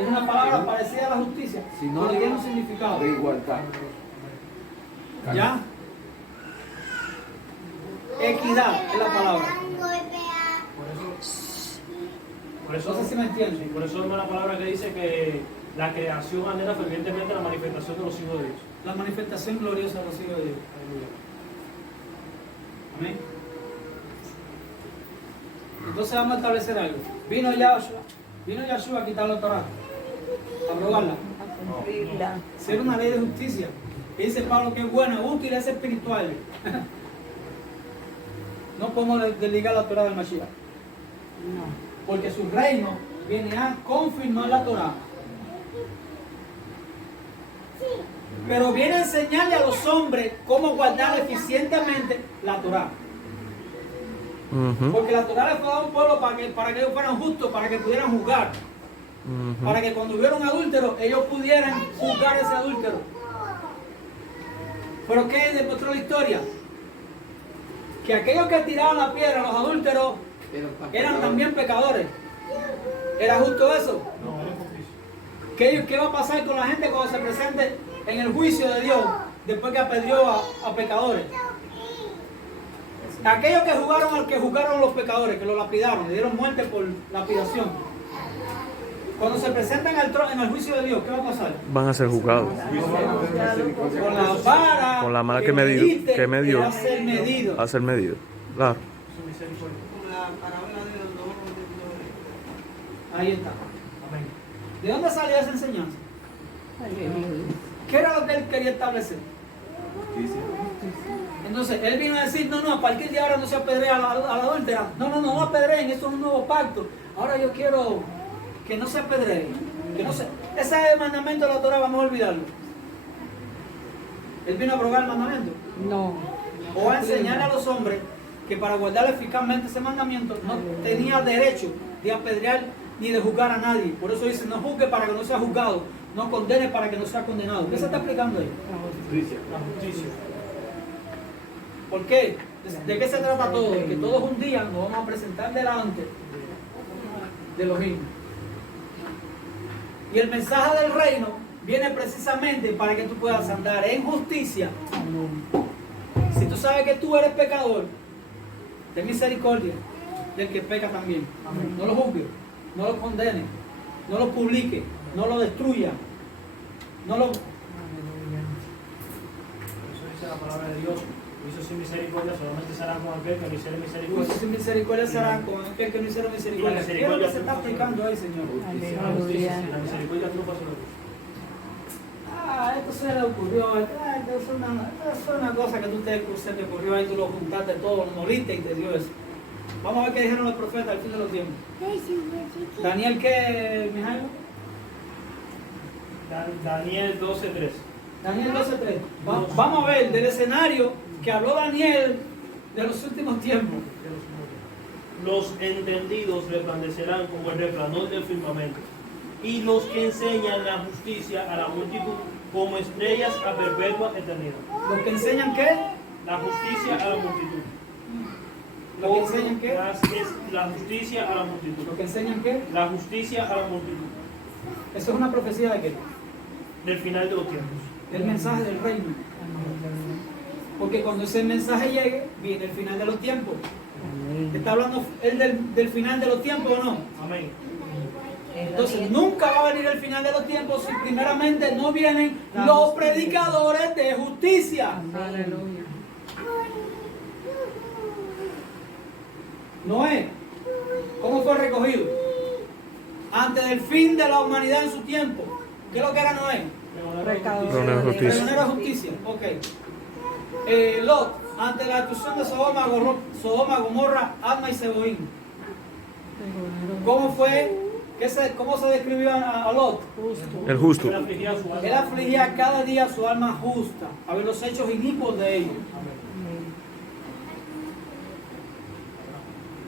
Es una palabra parecida a la justicia, Sinónimo pero tiene un significado. de igualdad. ¿Ya? Equidad es la palabra. Por eso, No sé si me entienden. sí, por eso es una palabra que dice que la creación anhela fervientemente la manifestación de los hijos de Dios. La manifestación gloriosa de los hijos de Dios. Amén. Entonces vamos a establecer algo. Vino Yahshua a quitar la Torah, a aprobarla, A cumplirla. ser una ley de justicia. Y dice Pablo que es buena, útil, es espiritual. No podemos desligar la Torah del Mashiach, No. porque su reino viene a confirmar la Torah. Pero viene a enseñarle a los hombres cómo guardar eficientemente la Torah. Ujú. Porque la Torah le fue dada a un pueblo para que ellos fueran justos, para que pudieran juzgar. Ujú. Para que cuando hubiera un adúltero, ellos pudieran juzgar ese adúltero. Pero ¿qué demostró la historia? Que aquellos que tiraban la piedra, los adúlteros, eran también pecadores. ¿Era justo eso? No, es justicia. ¿Qué va a pasar con la gente cuando se presente en el juicio de Dios después que apedreó a pecadores? Aquellos que juzgaron a los pecadores, que los lapidaron, le dieron muerte por lapidación. Cuando se presentan en el juicio de Dios, ¿qué va a pasar? Van a ser juzgados. Con la vara, Con la vara que mediste, que medió. va a ser medido. A ser medido. Claro. Su misericordia. Ahí está. Amén. ¿De dónde salió esa enseñanza? Aleluya. ¿Qué era lo que él quería establecer? Justicia. Entonces, él vino a decir, no, a partir de ahora no se apedrea a la adúltera. No apedreen, esto es un nuevo pacto. Ahora yo quiero que no se apedreen. Que no se... Ese es el mandamiento de la Torah, vamos a olvidarlo. Él vino a abrogar el mandamiento. No. O a enseñarle a los hombres que para guardar eficazmente ese mandamiento no tenía derecho de apedrear ni de juzgar a nadie. Por eso dice, no juzgue para que no sea juzgado, no condene para que no sea condenado. ¿Qué se está explicando ahí? Justicia. La justicia. ¿Por qué? ¿De qué se trata todo? Que todos un día nos vamos a presentar delante de los mismos. Y el mensaje del reino viene precisamente para que tú puedas andar en justicia. Si tú sabes que tú eres pecador, ten misericordia del que peca también. No lo juzgue, no lo condene, no lo publique, no lo destruya, no lo... Eso dice la palabra de Dios. Hizo sin misericordia, solamente será con aquel que no hiciera misericordia. Juicio sin misericordia será con aquel que no hiciera misericordia. ¿Qué es lo que se está aplicando ahí, Señor? La justicia, Aleluya. la misericordia triunfa sobre Dios. Esto se le ocurrió, esto es una cosa que se te ocurrió ahí, tú lo juntaste todo, lo moliste y te dio eso. Vamos a ver qué dijeron los profetas al fin de los tiempos. Daniel, ¿qué, Mijailo? Daniel 12:3. Daniel 12:3. Vamos a ver del escenario que habló Daniel de los últimos tiempos. Los entendidos resplandecerán como el resplandor del firmamento, y los que enseñan la justicia a la multitud como estrellas a perpetua eternidad. ¿Los que enseñan qué? La justicia a la multitud. ¿Los que enseñan qué? La justicia a la multitud. ¿Los que enseñan qué? La justicia a la multitud. Eso es una profecía de qué? Del final de los tiempos. Del mensaje del reino. Porque cuando ese mensaje llegue, viene el final de los tiempos. ¿Está hablando él del final de los tiempos o no? Amén. Entonces nunca va a venir el final de los tiempos si primeramente no vienen los predicadores de justicia. Aleluya. Noé, ¿cómo fue recogido? Antes del fin de la humanidad en su tiempo. ¿Qué es lo que era Noé? Reunidor de justicia. Pregonero de justicia. Ok. Lot, ante la destrucción de Sodoma, Gomorra, Adma y Seboín. ¿Cómo fue? ¿Cómo se describió a Lot? El justo. Él afligía cada día su alma justa, a ver los hechos inicuos de ellos.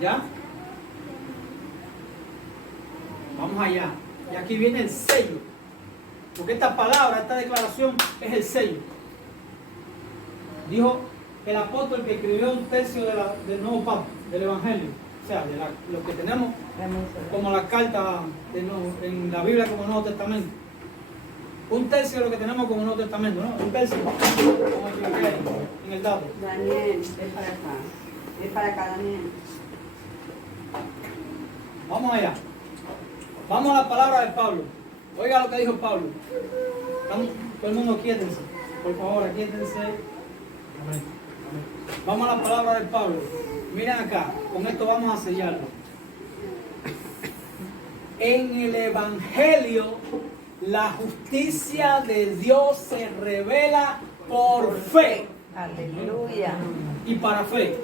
¿Ya? Vamos allá. Y aquí viene el sello. Porque esta palabra, esta declaración es el sello. Dijo el apóstol que escribió un tercio del Nuevo Papa, del Evangelio. O sea, de lo que tenemos como la carta en la Biblia como Nuevo Testamento. Un tercio de lo que tenemos como Nuevo Testamento, ¿no? Un tercio. Como en el dato. Daniel, ven para acá. Ven para acá, Daniel. Vamos allá. Vamos a la palabra de Pablo. Oiga lo que dijo Pablo. Todo el mundo quiétense. Por favor, quiétense. Vamos a la palabra de Pablo. Miren acá. Con esto vamos a sellarlo. En el Evangelio, la justicia de Dios se revela por fe. Aleluya. Y para fe.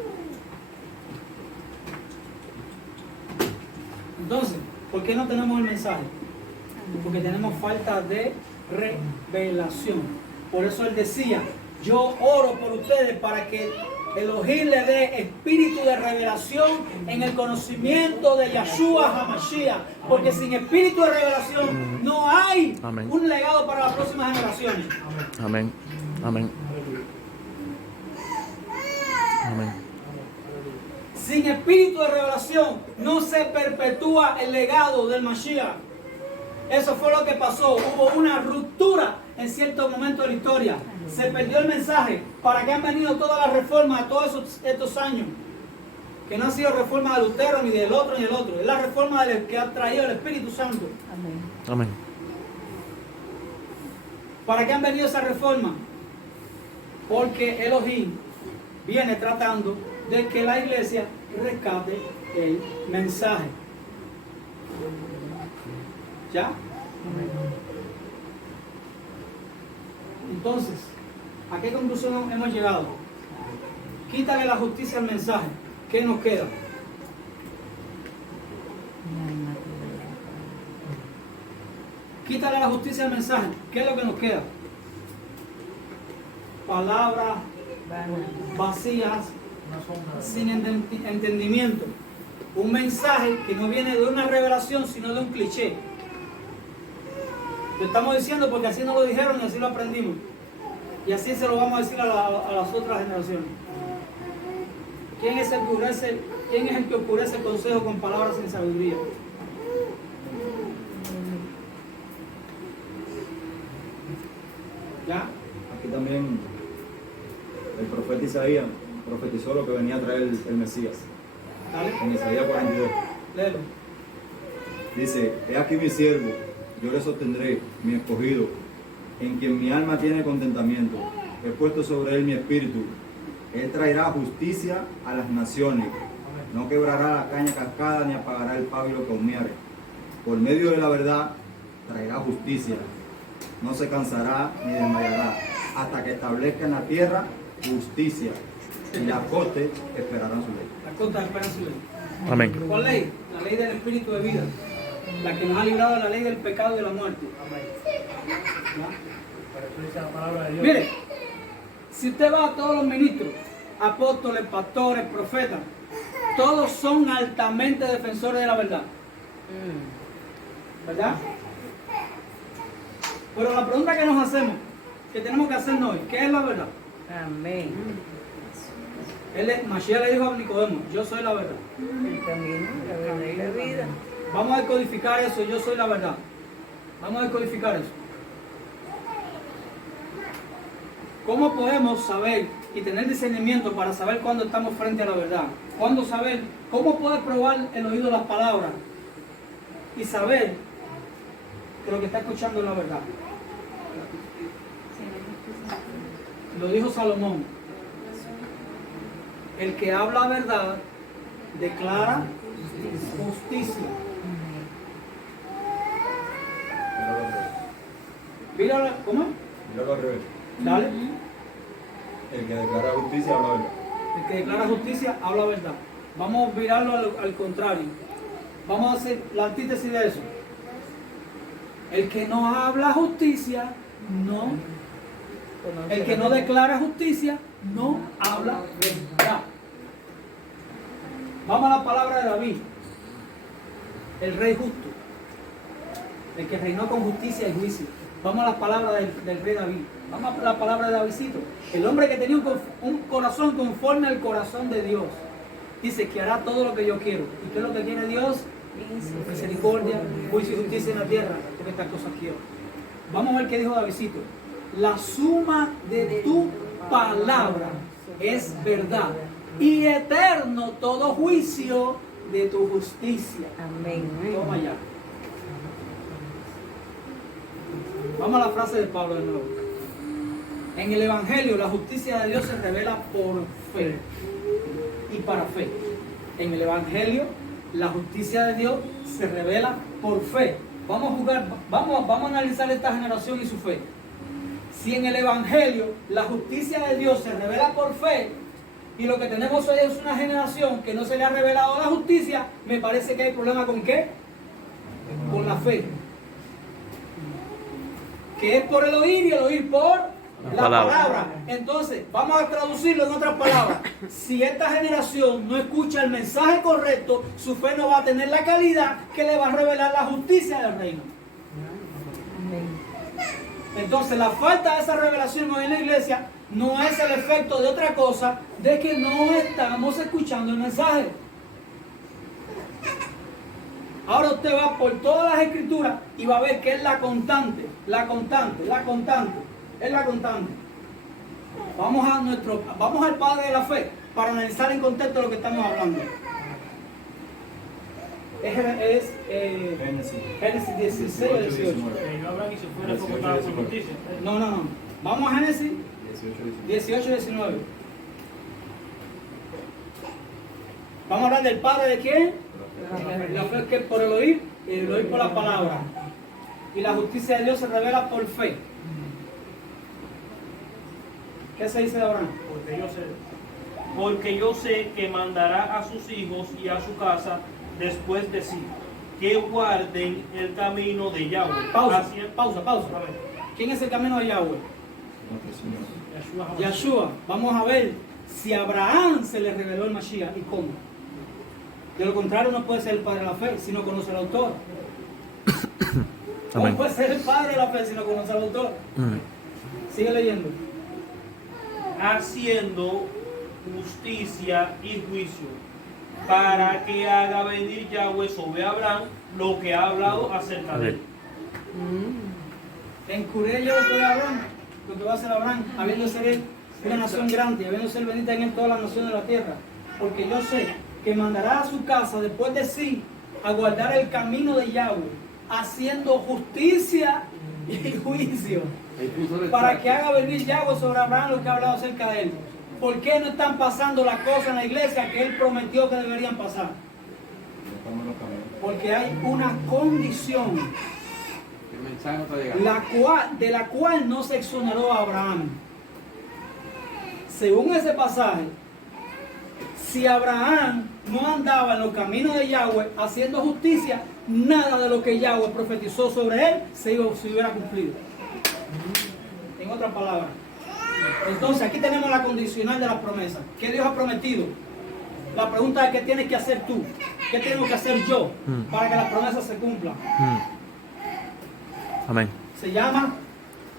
Entonces, ¿por qué no tenemos el mensaje? Porque tenemos falta de revelación. Por eso él decía, yo oro por ustedes para que Elohim le dé espíritu de revelación en el conocimiento de Yahshua HaMashiach. Porque sin espíritu de revelación no hay un legado para las próximas generaciones. Amén. Amén. Amén. Sin espíritu de revelación no se perpetúa el legado del Mashiach. Eso fue lo que pasó. Hubo una ruptura en cierto momento de la historia. Se perdió el mensaje. ¿Para qué han venido todas las reformas a todos estos años? Que no han sido reformas de Lutero, ni del otro, ni del otro. Es la reforma que ha traído el Espíritu Santo. Amén. Amén. ¿Para qué han venido esas reformas? Porque Elohim viene tratando de que la iglesia rescate el mensaje. ¿Ya? Entonces, ¿a qué conclusión hemos llegado? Quítale la justicia al mensaje. ¿Qué nos queda? Quítale la justicia al mensaje. ¿Qué es lo que nos queda? Palabras vacías, sin entendimiento. Un mensaje que no viene de una revelación, sino de un cliché. Lo estamos diciendo porque así nos lo dijeron y así lo aprendimos. Y así se lo vamos a decir a las otras generaciones. ¿Quién es el que oscurece el consejo con palabras sin sabiduría? ¿Ya? Aquí también el profeta Isaías profetizó lo que venía a traer el Mesías. Dale. En Isaías 42. Léelo. Dice, he aquí mi siervo, yo le sostendré, mi escogido, en quien mi alma tiene contentamiento. He puesto sobre él mi espíritu. Él traerá justicia a las naciones. No quebrará la caña cascada ni apagará el pábilo que humeare. Por medio de la verdad traerá justicia. No se cansará ni desmayará hasta que establezca en la tierra justicia. Y las costas esperarán su ley. Las costas esperan su ley. Amén. ¿Cuál ley? La ley del espíritu de vida. La que nos ha librado de la ley del pecado y de la muerte. ¿Ya? Mire, si usted va a todos los ministros, apóstoles, pastores, profetas, todos son altamente defensores de la verdad. ¿Verdad? Pero la pregunta que nos hacemos, que tenemos que hacernos hoy, ¿qué es la verdad? Amén. Mashiach le dijo a Nicodemo, yo soy la verdad. El camino, la verdad y la vida. Vamos a decodificar eso, yo soy la verdad. Vamos a decodificar eso. ¿Cómo podemos saber y tener discernimiento para saber cuándo estamos frente a la verdad. Cuándo saber, cómo poder probar el oído las palabras y saber que lo que está escuchando es la verdad. Lo dijo Salomón. El que habla verdad declara justicia. Mira, ¿cómo es? Míralo al revés. Dale. El que declara justicia habla verdad. El que declara justicia habla verdad. Vamos a virarlo al contrario. Vamos a hacer la antítesis de eso. El que no habla justicia, no. El que no declara justicia, no habla verdad. Vamos a la palabra de David, el rey justo, el que reinó con justicia y juicio. Vamos a las palabras del rey David. Vamos a la palabra de Davidcito. El hombre que tenía un corazón conforme al corazón de Dios. Dice que hará todo lo que yo quiero. ¿Y qué es lo que quiere Dios? Misericordia, juicio y justicia en la tierra. Porque estas cosas quiero. Vamos a ver qué dijo Davidcito. La suma de tu palabra es verdad. Y eterno todo juicio de tu justicia. Amén. Toma ya. Vamos a la frase de Pablo de nuevo. En el Evangelio la justicia de Dios se revela por fe y para fe. En el Evangelio la justicia de Dios se revela por fe. Vamos a analizar esta generación y su fe. Si en el Evangelio la justicia de Dios se revela por fe y lo que tenemos hoy es una generación que no se le ha revelado la justicia, me parece que hay problema con ¿qué? Con la fe. Que es por el oír y el oír por la palabra. Entonces, vamos a traducirlo en otras palabras. Si esta generación no escucha el mensaje correcto, su fe no va a tener la calidad que le va a revelar la justicia del reino. Entonces, la falta de esa revelación hoy en la iglesia no es el efecto de otra cosa, de que no estamos escuchando el mensaje. Ahora usted va por todas las escrituras y va a ver que es la constante. Es la constante. Vamos al Padre de la Fe para analizar en contexto lo que estamos hablando. Génesis 16 o 18. No hablan y se fuera soportada por justicia. No. Vamos a Génesis 18 y 19. Vamos a hablar del Padre de quién. La fe que es por el oír y el oír por la palabra. Y la justicia de Dios se revela por fe. ¿Qué se dice de Abraham? Porque yo sé que mandará a sus hijos y a su casa después de sí, que guarden el camino de Yahweh. Pausa. ¿Quién es el camino de Yahweh? Yahshua. Vamos a ver si a Abraham se le reveló el Mashiach y cómo. De lo contrario no puede ser el padre de la fe si no conoce al autor. No puede ser el padre de la fe si no conoce al autor. Sigue leyendo. Haciendo justicia y juicio, para que haga venir Yahweh sobre Abraham lo que ha hablado acerca de él. Encuré yo lo que Abraham, lo que va a hacer Abraham, habiendo ser él una nación grande, habiendo ser bendita en él todas las naciones de la tierra. Porque yo sé que mandará a su casa después de sí a guardar el camino de Yahweh, haciendo justicia y juicio, para que haga venir Yahweh sobre Abraham lo que ha hablado acerca de él. ¿Por qué no están pasando las cosas en la iglesia que él prometió que deberían pasar? Porque hay una condición de la cual no se exoneró a Abraham. Según ese pasaje, si Abraham no andaba en los caminos de Yahweh haciendo justicia, nada de lo que Yahweh profetizó sobre él se hubiera cumplido. En otras palabras. Entonces aquí tenemos la condicional de la promesa. ¿Qué Dios ha prometido? La pregunta es: ¿qué tienes que hacer tú? ¿Qué tengo que hacer yo para que las promesas se cumplan? Amén. Se llama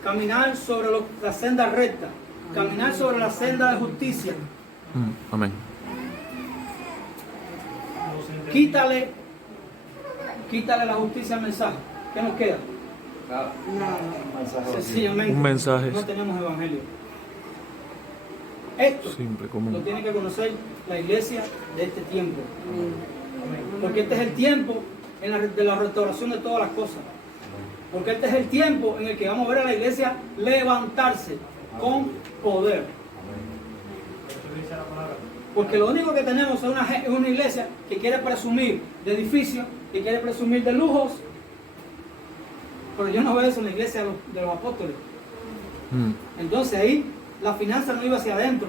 caminar sobre la senda recta, caminar sobre la senda de justicia. Amén. Quítale la justicia al mensaje. ¿Qué nos queda? Sencillamente Un mensaje. no tenemos evangelio. Esto Simple, lo común. tiene que conocer la iglesia de este tiempo. Porque este es el tiempo de la restauración de todas las cosas. Porque este es el tiempo en el que vamos a ver a la iglesia levantarse con poder. Porque lo único que tenemos es una iglesia que quiere presumir de edificios, que quiere presumir de lujos. Pero yo no veo eso en la iglesia de los apóstoles. Entonces ahí la finanza no iba hacia adentro,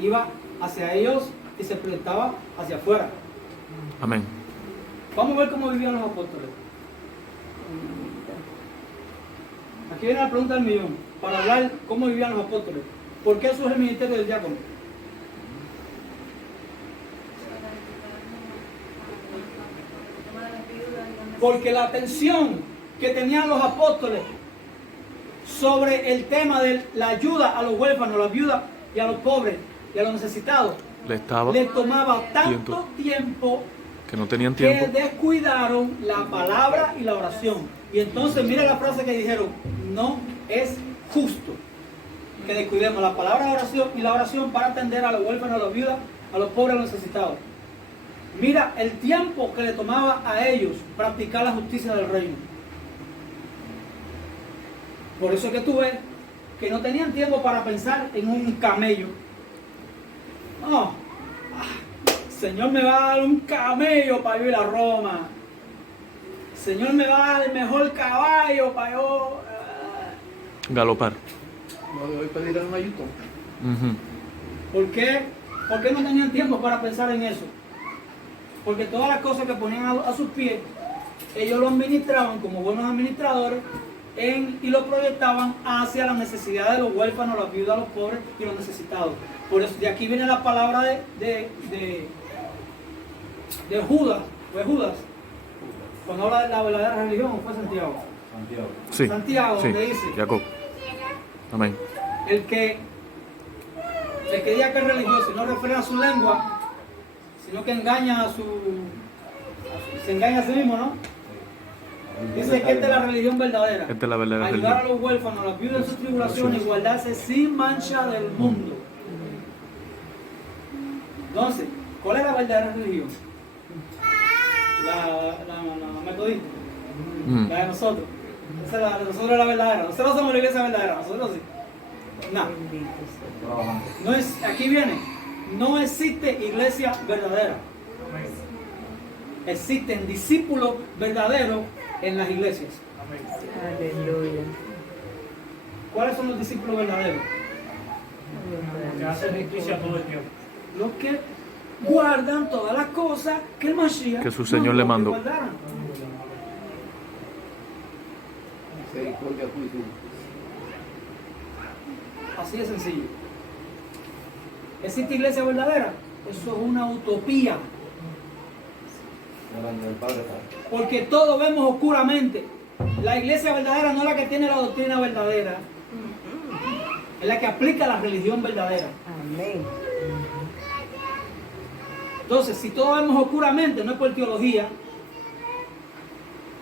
iba hacia ellos y se proyectaba hacia afuera. Amén. Vamos a ver cómo vivían los apóstoles. Aquí viene la pregunta del millón, para hablar cómo vivían los apóstoles. ¿Por qué surge el ministerio del diácono? Porque la atención que tenían los apóstoles sobre el tema de la ayuda a los huérfanos, a las viudas y a los pobres y a los necesitados, les tomaba tanto tiempo que no tenían que tiempo. descuidaron la palabra y la oración. Y entonces mira la frase que dijeron: no es justo que descuidemos la palabra y la oración para atender a los huérfanos, a las viudas, a los pobres, a los necesitados. Mira el tiempo que le tomaba a ellos practicar la justicia del reino. Por eso es que tú ves que no tenían tiempo para pensar en un camello. No, Señor me va a dar un camello para yo ir a Roma. Señor me va a dar el mejor caballo para yo... Galopar. No debo pedir un ayuto. Ujú. ¿Por qué? ¿Por qué no tenían tiempo para pensar en eso? Porque todas las cosas que ponían a sus pies, ellos lo administraban como buenos administradores y lo proyectaban hacia las necesidades de los huérfanos, las viudas, los pobres y los necesitados. Por eso de aquí viene la palabra de Judas, fue Judas, cuando habla de la verdadera religión, ¿o fue Santiago? Sí. Santiago, Sí. donde dice, Jacob. Amén. el que diga que es religioso y no refrena su lengua, sino que engaña se engaña a sí mismo, ¿no? Dice que esta es la religión verdadera. Esta es la verdadera Ayudar a religión. los huérfanos, a las viudas en sus tribulaciones y guardarse sin mancha del mundo. Entonces, ¿cuál es la verdadera religión? La metodista. La de nosotros. Esa es la de nosotros, es la verdadera. Nosotros somos la iglesia verdadera, nosotros sí. No. No es, aquí viene. No existe iglesia verdadera. Existen discípulos verdaderos en las iglesias. Aleluya. ¿Cuáles son los discípulos verdaderos? Que hacen justicia todo el tiempo. Los que guardan todas las cosas que el Mashiach Que su Señor le mandó. guardaran. Misericordia, juicio. Así de sencillo. ¿Existe iglesia verdadera? Eso es una utopía. Porque todos vemos oscuramente. La iglesia verdadera no es la que tiene la doctrina verdadera, es la que aplica la religión verdadera. Amén. Entonces, si todos vemos oscuramente, no es por teología,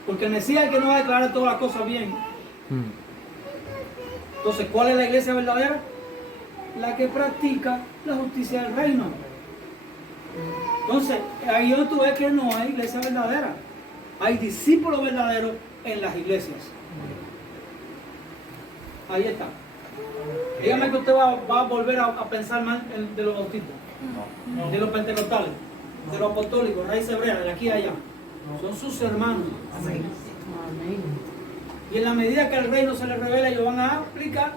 porque el Mesías es el que nos va a declarar todas las cosas bien. Entonces, ¿cuál es la iglesia verdadera? La que practica la justicia del reino. Entonces, ahí donde tú ves que no hay iglesia verdadera. Hay discípulos verdaderos en las iglesias. Ahí está. Dígame que usted va a volver a pensar mal de los bautistas, de los pentecostales, de los apostólicos, raíz hebrea, de aquí a allá. Son sus hermanos. Amén. Y en la medida que el reino se les revela, ellos van a aplicar.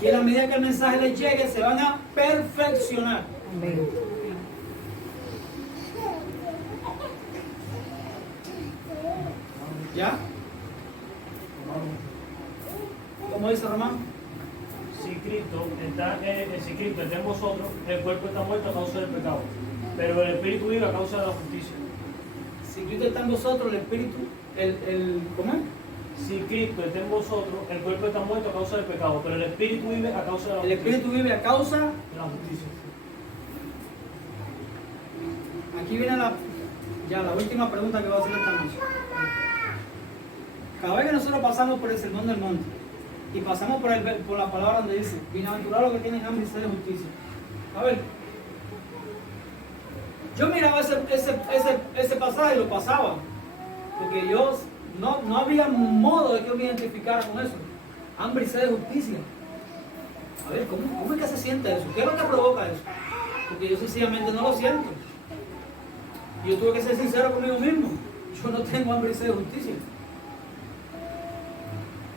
Y en la medida que el mensaje les llegue, se van a perfeccionar. Amén. ¿Ya? ¿Cómo dice Román? Si Cristo está en vosotros, el cuerpo está muerto a causa del pecado, pero el espíritu vive a causa de la justicia. Si Cristo está en vosotros, el espíritu, ¿cómo es? Si Cristo está en vosotros, el cuerpo está muerto a causa del pecado, pero el espíritu vive a causa de la El justicia. espíritu vive a causa. De la justicia. Aquí viene la última pregunta que voy a hacer esta noche. Cada vez que nosotros pasamos por el sermón del monte, Y pasamos por la palabra donde dice, bienaventurados los que tienen hambre y sed de justicia. A ver, yo miraba ese pasaje y lo pasaba, porque yo no había modo de que yo me identificara con eso. Hambre y sed de justicia. A ver, ¿cómo es que se siente eso? ¿Qué es lo que provoca eso? Porque yo sencillamente no lo siento. Yo tuve que ser sincero conmigo mismo. Yo no tengo hambre y sed de justicia.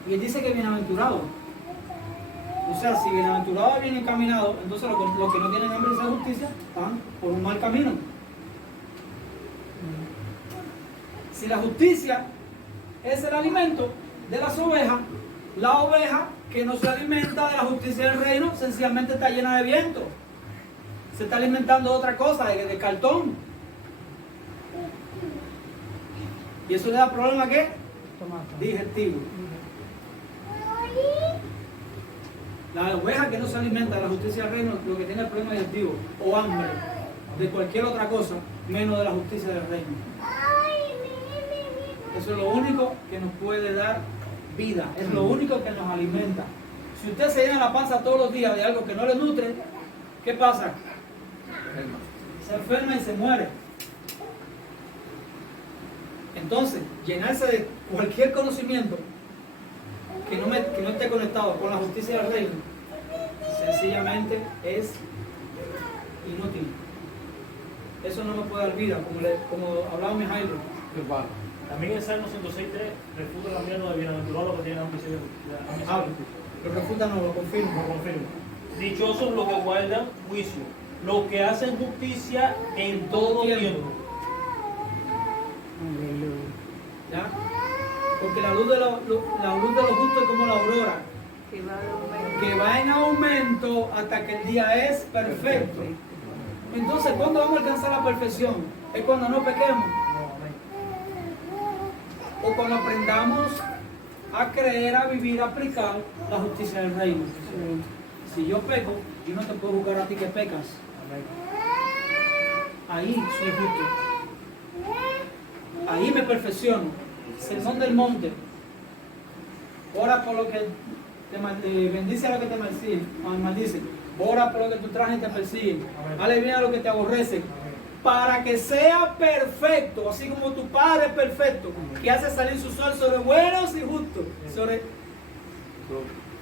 Y él dice que bienaventurado. O sea, si bienaventurado es bien encaminado, entonces los que no tienen hambre y sed de justicia están por un mal camino. Si la justicia es el alimento de las ovejas, la oveja que no se alimenta de la justicia del reino sencillamente está llena de viento. Se está alimentando de otra cosa, de cartón. Y eso le da problema, ¿qué? Digestivo. La oveja que no se alimenta de la justicia del reino, lo que tiene el problema digestivo o hambre de cualquier otra cosa, menos de la justicia del reino. Eso es lo único que nos puede dar vida, es lo único que nos alimenta. Si usted se llena la panza todos los días de algo que no le nutre, ¿qué pasa? Se enferma y se muere. Entonces, llenarse de cualquier conocimiento que no esté conectado con la justicia del reino, sencillamente es inútil. Eso no me puede dar vida, como hablaba mi Jairo. También en Salmo 106.3 refuta también lo de bienaventurados los que tienen hambre y sed de justicia. Lo refuta, no lo confirma. Lo confirmo. Dichosos los que guardan juicio, los que hacen justicia en todo tiempo. ¿Ya? Porque la luz de los justos es como la aurora, que va en aumento hasta que el día es perfecto. Entonces, ¿cuándo vamos a alcanzar la perfección? Es cuando no pequemos. O cuando aprendamos a creer, a vivir, a aplicar la justicia del reino. Si yo peco, yo no te puedo juzgar a ti que pecas. Ahí soy justo. Ahí me perfecciono. Sermón del monte. Ora por lo que bendice a lo que te maldice. Ora por lo que tu traje te persigue. Hale bien a lo que te aborrece. Para que sea perfecto, así como tu Padre es perfecto, que hace salir su sol sobre buenos y justos.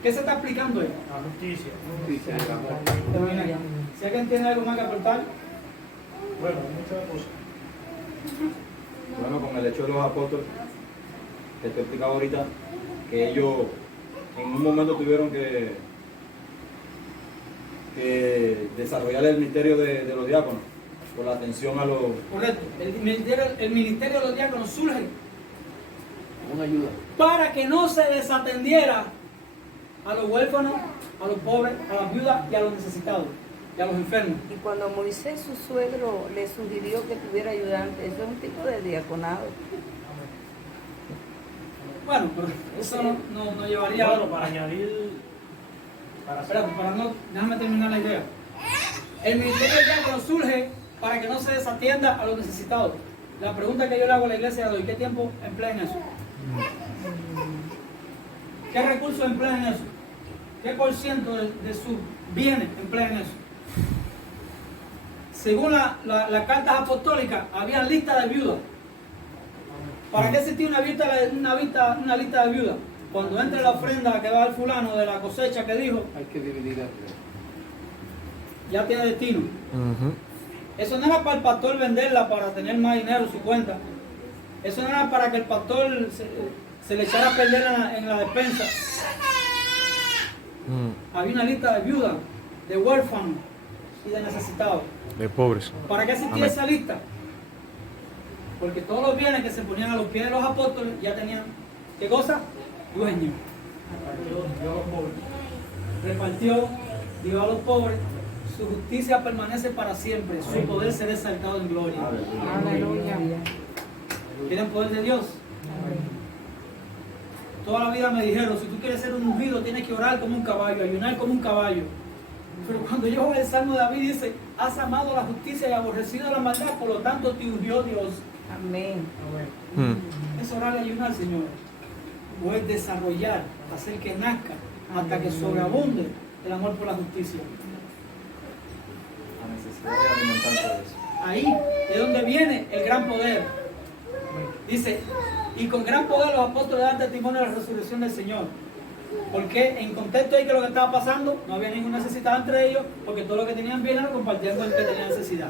¿Qué se está aplicando ahí? La justicia. Si alguien tiene algo más que aportar. Bueno, muchas cosas. Bueno, con el hecho de los apóstoles, que te explicaba ahorita, que ellos en un momento tuvieron que desarrollar el ministerio de los diáconos, por la atención a los... Correcto. El ministerio de los diáconos surge Una ayuda. para que no se desatendiera a los huérfanos, a los pobres, a las viudas y a los necesitados y a los enfermos. Y cuando Moisés, su suegro, le sugirió que tuviera ayudante, eso es un tipo de diaconado. Bueno, pero eso no llevaría Bueno, para añadir... Espérate, déjame terminar la idea. El ministerio del diácono surge para que no se desatienda a los necesitados. La pregunta que yo le hago a la iglesia es: ¿qué tiempo emplean eso? ¿Qué recursos emplean eso? ¿Qué por ciento de sus bienes emplean eso? Según las cartas apostólicas, había lista de viudas. ¿Para qué existía una lista de viudas? Cuando entre la ofrenda que va al fulano de la cosecha que dijo, Hay que dividir. ya tiene destino. Eso no era para el pastor venderla para tener más dinero en su cuenta. Eso no era para que el pastor se le echara a perder en la despensa. Había una lista de viudas, de huérfanos y de necesitados. De pobres. ¿Para qué existía Amén. esa lista? Porque todos los bienes que se ponían a los pies de los apóstoles ya tenían, ¿qué cosa? Dueño. Repartió, dio a los pobres. Su justicia permanece para siempre. Su poder será exaltado en gloria. Aleluya. ¿Quieren poder de Dios? Toda la vida me dijeron: si tú quieres ser un ungido, tienes que orar como un caballo, ayunar como un caballo. Pero cuando yo voy al Salmo de David, dice: has amado la justicia y aborrecido la maldad, por lo tanto te ungió Dios. Amén. Es orar y ayunar, Señor. o es desarrollar, hacer que nazca, hasta que sobreabunde el amor por la justicia? La necesidad de alimentarse de eso. Ahí es donde viene el gran poder. Dice, y con gran poder los apóstoles dan testimonio de la resurrección del Señor. Porque en contexto ahí que lo que estaba pasando, no había ninguna necesidad entre ellos, porque todo lo que tenían bien lo compartían con el que tenía necesidad.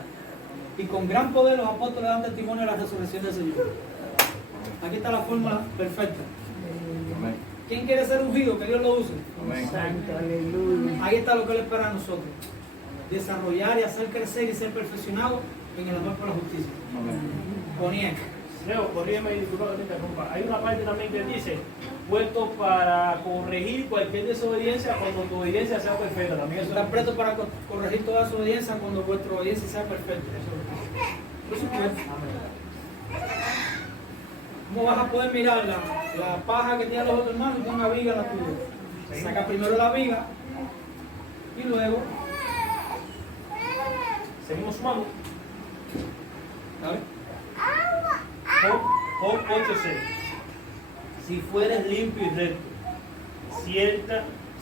Y con gran poder los apóstoles dan testimonio de la resurrección del Señor. Aquí está la fórmula perfecta. Amén. ¿Quién quiere ser ungido? Que Dios lo use. Amén. Santo, aleluya. Ahí está lo que Él espera a nosotros. Desarrollar y hacer crecer y ser perfeccionado en el amor por la justicia. Amén. Oniek. Leo, corrígeme y disculpa que te interrumpa. Hay una parte también que dice, puesto para corregir cualquier desobediencia cuando tu obediencia sea perfecta. También eso Están prestos para corregir toda su obediencia cuando vuestra obediencia sea perfecta. Por supuesto. ¿Cómo vas a poder mirar la paja que tienen los otros hermanos y tiene una viga en la tuya? Saca primero la viga y luego, seguimos sumando. ¿sabes? Job 8:6. Si fueres limpio y recto,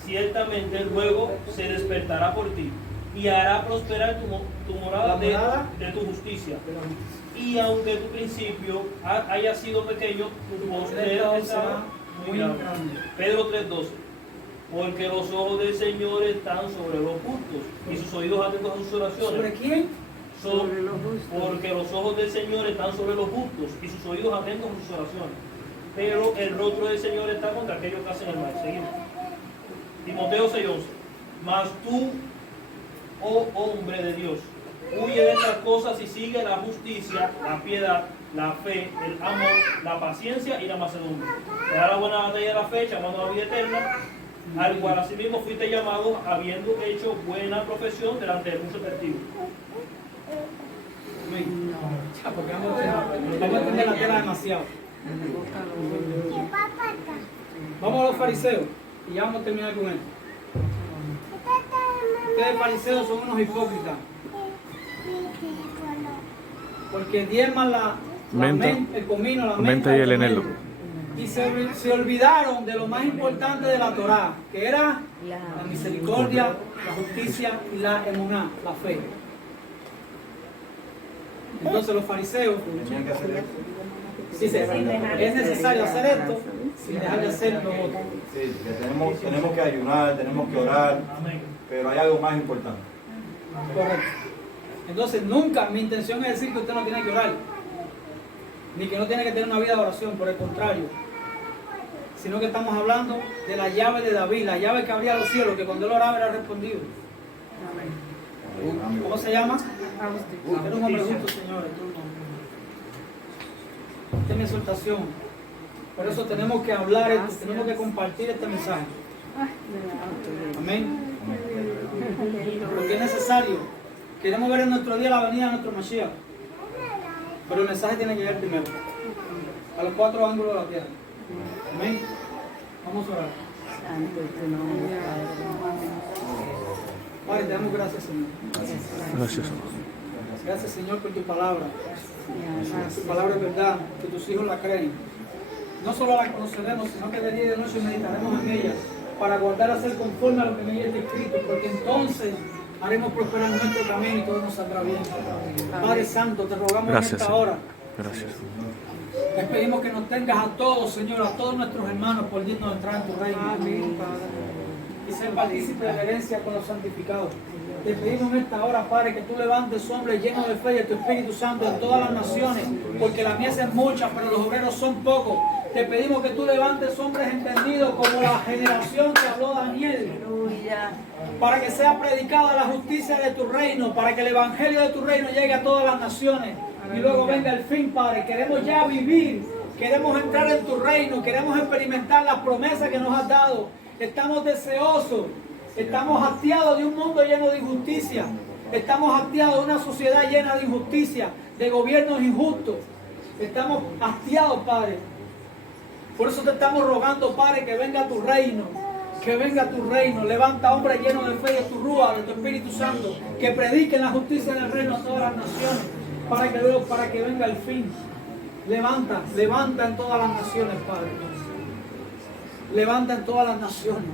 ciertamente luego se despertará por ti y hará prosperar tu morada de tu justicia. Y aunque tu principio haya sido pequeño, tu postrero será muy grande. Pedro 3:12. Porque los ojos del Señor están sobre los justos y sus oídos atentos a sus oraciones. ¿Sobre quién? Sobre los justos. Porque los ojos del Señor están sobre los justos y sus oídos atentos a sus oraciones. Pero el rostro del Señor está contra aquellos que hacen el mal. Seguimos. Timoteo 6:11. Mas tú, oh hombre de Dios, huye de estas cosas y sigue la justicia, la piedad, la fe, el amor, la paciencia y la mansedumbre. Te da la buena batalla de la fe, llamando a la vida eterna, al cual asimismo fuiste llamado, habiendo hecho buena profesión delante de muchos testigos. Amén. Ya, porque vamos a entender la tela demasiado. Vamos a los fariseos y ya vamos a terminar con esto. Ustedes fariseos son unos hipócritas. Porque diezman el comino, la menta y el eneldo. Y se olvidaron de lo más importante de la Torá, que era la misericordia, la justicia y la emuná, la fe. Entonces los fariseos Tenían que hacer eso. dicen, es necesario hacer esto sin dejar de hacer lo otro. Sí, que tenemos que ayunar, tenemos que orar, Amén. pero hay algo más importante. Correcto. Entonces nunca mi intención es decir que usted no tiene que orar, ni que no tiene que tener una vida de oración, por el contrario, sino que estamos hablando de la llave de David, la llave que abría los cielos, que cuando él oraba era respondido. ¿Cómo se llama? Era un hombre justo, señores. Esta es mi exhortación. Por eso tenemos que hablar esto, tenemos que compartir este mensaje. Amén. Porque es necesario. Queremos ver en nuestro día la venida de nuestro Mashiach. Pero el mensaje tiene que llegar primero. A los 4 ángulos de la tierra. Amén. Vamos a orar. Santo es tu nombre, Padre, te damos gracias, Señor. Gracias. Gracias, Señor, por tu palabra. Padre. Tu palabra es verdad, que tus hijos la creen. No solo la conoceremos, sino que de día y de noche meditaremos en ella para guardar a ser conforme a lo que en ella está escrito, porque entonces haremos prosperar nuestro camino y todo nos saldrá bien. Padre Santo, te rogamos Gracias, en esta Señor. hora. Gracias. Te pedimos que nos tengas a todos, Señor, a todos nuestros hermanos por dignos de entrar en tu reino. Y ser partícipe de la herencia con los santificados. Te pedimos en esta hora, Padre, que tú levantes hombres llenos de fe y de tu Espíritu Santo en todas las naciones, porque la mies es mucha, pero los obreros son pocos. Te pedimos que tú levantes hombres entendidos como la generación que habló Daniel, Aleluya. para que sea predicada la justicia de tu reino, para que el evangelio de tu reino llegue a todas las naciones y luego venga el fin, Padre. Queremos ya vivir, queremos entrar en tu reino, queremos experimentar las promesas que nos has dado. Estamos deseosos, estamos hastiados de un mundo lleno de injusticia, estamos hastiados de una sociedad llena de injusticia, de gobiernos injustos. Estamos hastiados, Padre. Por eso te estamos rogando, Padre, que venga tu reino. Que venga tu reino. Levanta hombres llenos de fe de tu Rúa, de tu Espíritu Santo, que prediquen la justicia del reino a todas las naciones, para que venga el fin. Levanta en todas las naciones, Padre. levanta en todas las naciones.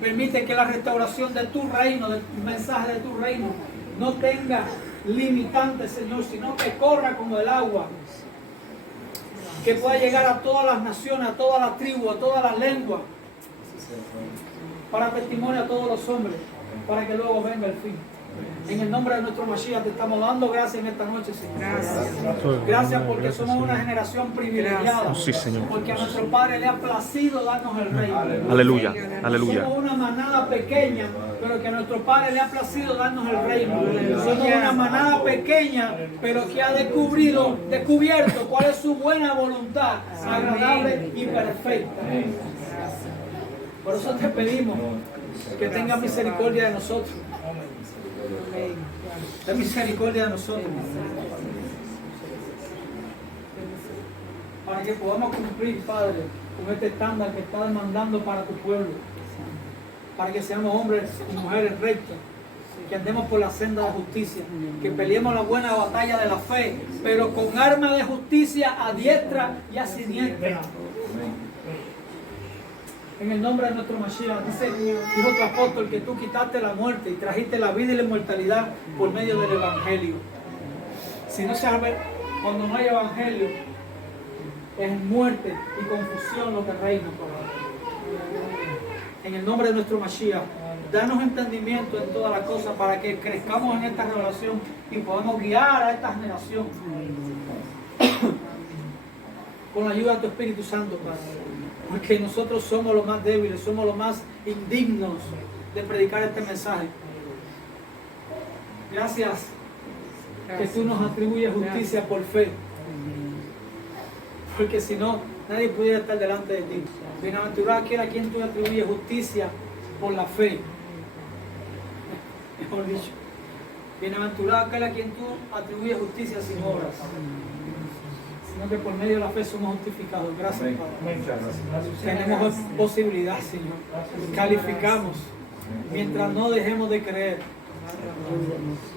Permite que la restauración de tu reino, del mensaje de tu reino, no tenga limitantes, Señor, sino que corra como el agua. Que pueda llegar a todas las naciones, a todas las tribus, a todas las lenguas. Para testimonio a todos los hombres, para que luego venga el fin. En el nombre de nuestro Mashiach te estamos dando gracias en esta noche, Señor. Gracias porque somos una generación privilegiada. Sí, Señor. Porque a nuestro Padre le ha placido darnos el reino. Aleluya, aleluya. Somos una manada pequeña, pero que a nuestro Padre le ha placido darnos el reino. Somos una manada pequeña, pero que ha descubierto cuál es su buena voluntad, agradable y perfecta. Por eso te pedimos que tengas misericordia de nosotros. Ten misericordia de nosotros. Para que podamos cumplir, Padre, con este estándar que está demandando para tu pueblo. Para que seamos hombres y mujeres rectos. Que andemos por la senda de justicia. Que peleemos la buena batalla de la fe. Pero con armas de justicia a diestra y a siniestra. En el nombre de nuestro Mashiach, dijo tu apóstol que tú quitaste la muerte y trajiste la vida y la inmortalidad por medio del Evangelio. Si no sabe, cuando no hay Evangelio, es muerte y confusión lo que reina. En el nombre de nuestro Mashiach, danos entendimiento en todas las cosas para que crezcamos en esta revelación y podamos guiar a esta generación con la ayuda de tu Espíritu Santo, Padre. Porque nosotros somos los más débiles, somos los más indignos de predicar este mensaje. Gracias que tú nos atribuyes justicia por fe. Porque si no, nadie pudiera estar delante de ti. Bienaventurado aquel a quien tú atribuyes justicia por la fe. Mejor dicho. Bienaventurado aquel a quien tú atribuyes justicia sin obras. Sino que por medio de la fe somos justificados. Gracias, Padre. Tenemos posibilidad, Señor. Calificamos mientras no dejemos de creer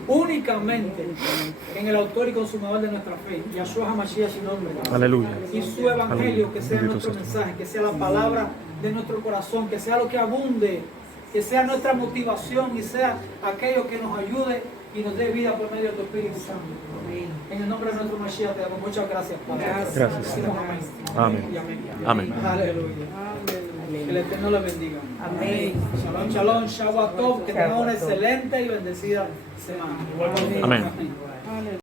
únicamente en el autor y consumador de nuestra fe, Yahshua HaMashiach, su nombre. Aleluya. Y su evangelio, Aleluya. que sea Bendito nuestro seas tú. mensaje, que sea la palabra de nuestro corazón, que sea lo que abunde, que sea nuestra motivación y sea aquello que nos ayude y nos dé vida por medio de tu Espíritu Santo. En el nombre de nuestro Mashiach te damos muchas gracias, Padre. Gracias. Decimos Amén. Y amén. Amén. Aleluya. Que el Eterno le bendiga. Amén. Shalom, shalom, Shabbat Tov. Que tengan una excelente y bendecida semana. Amén. Aleluya.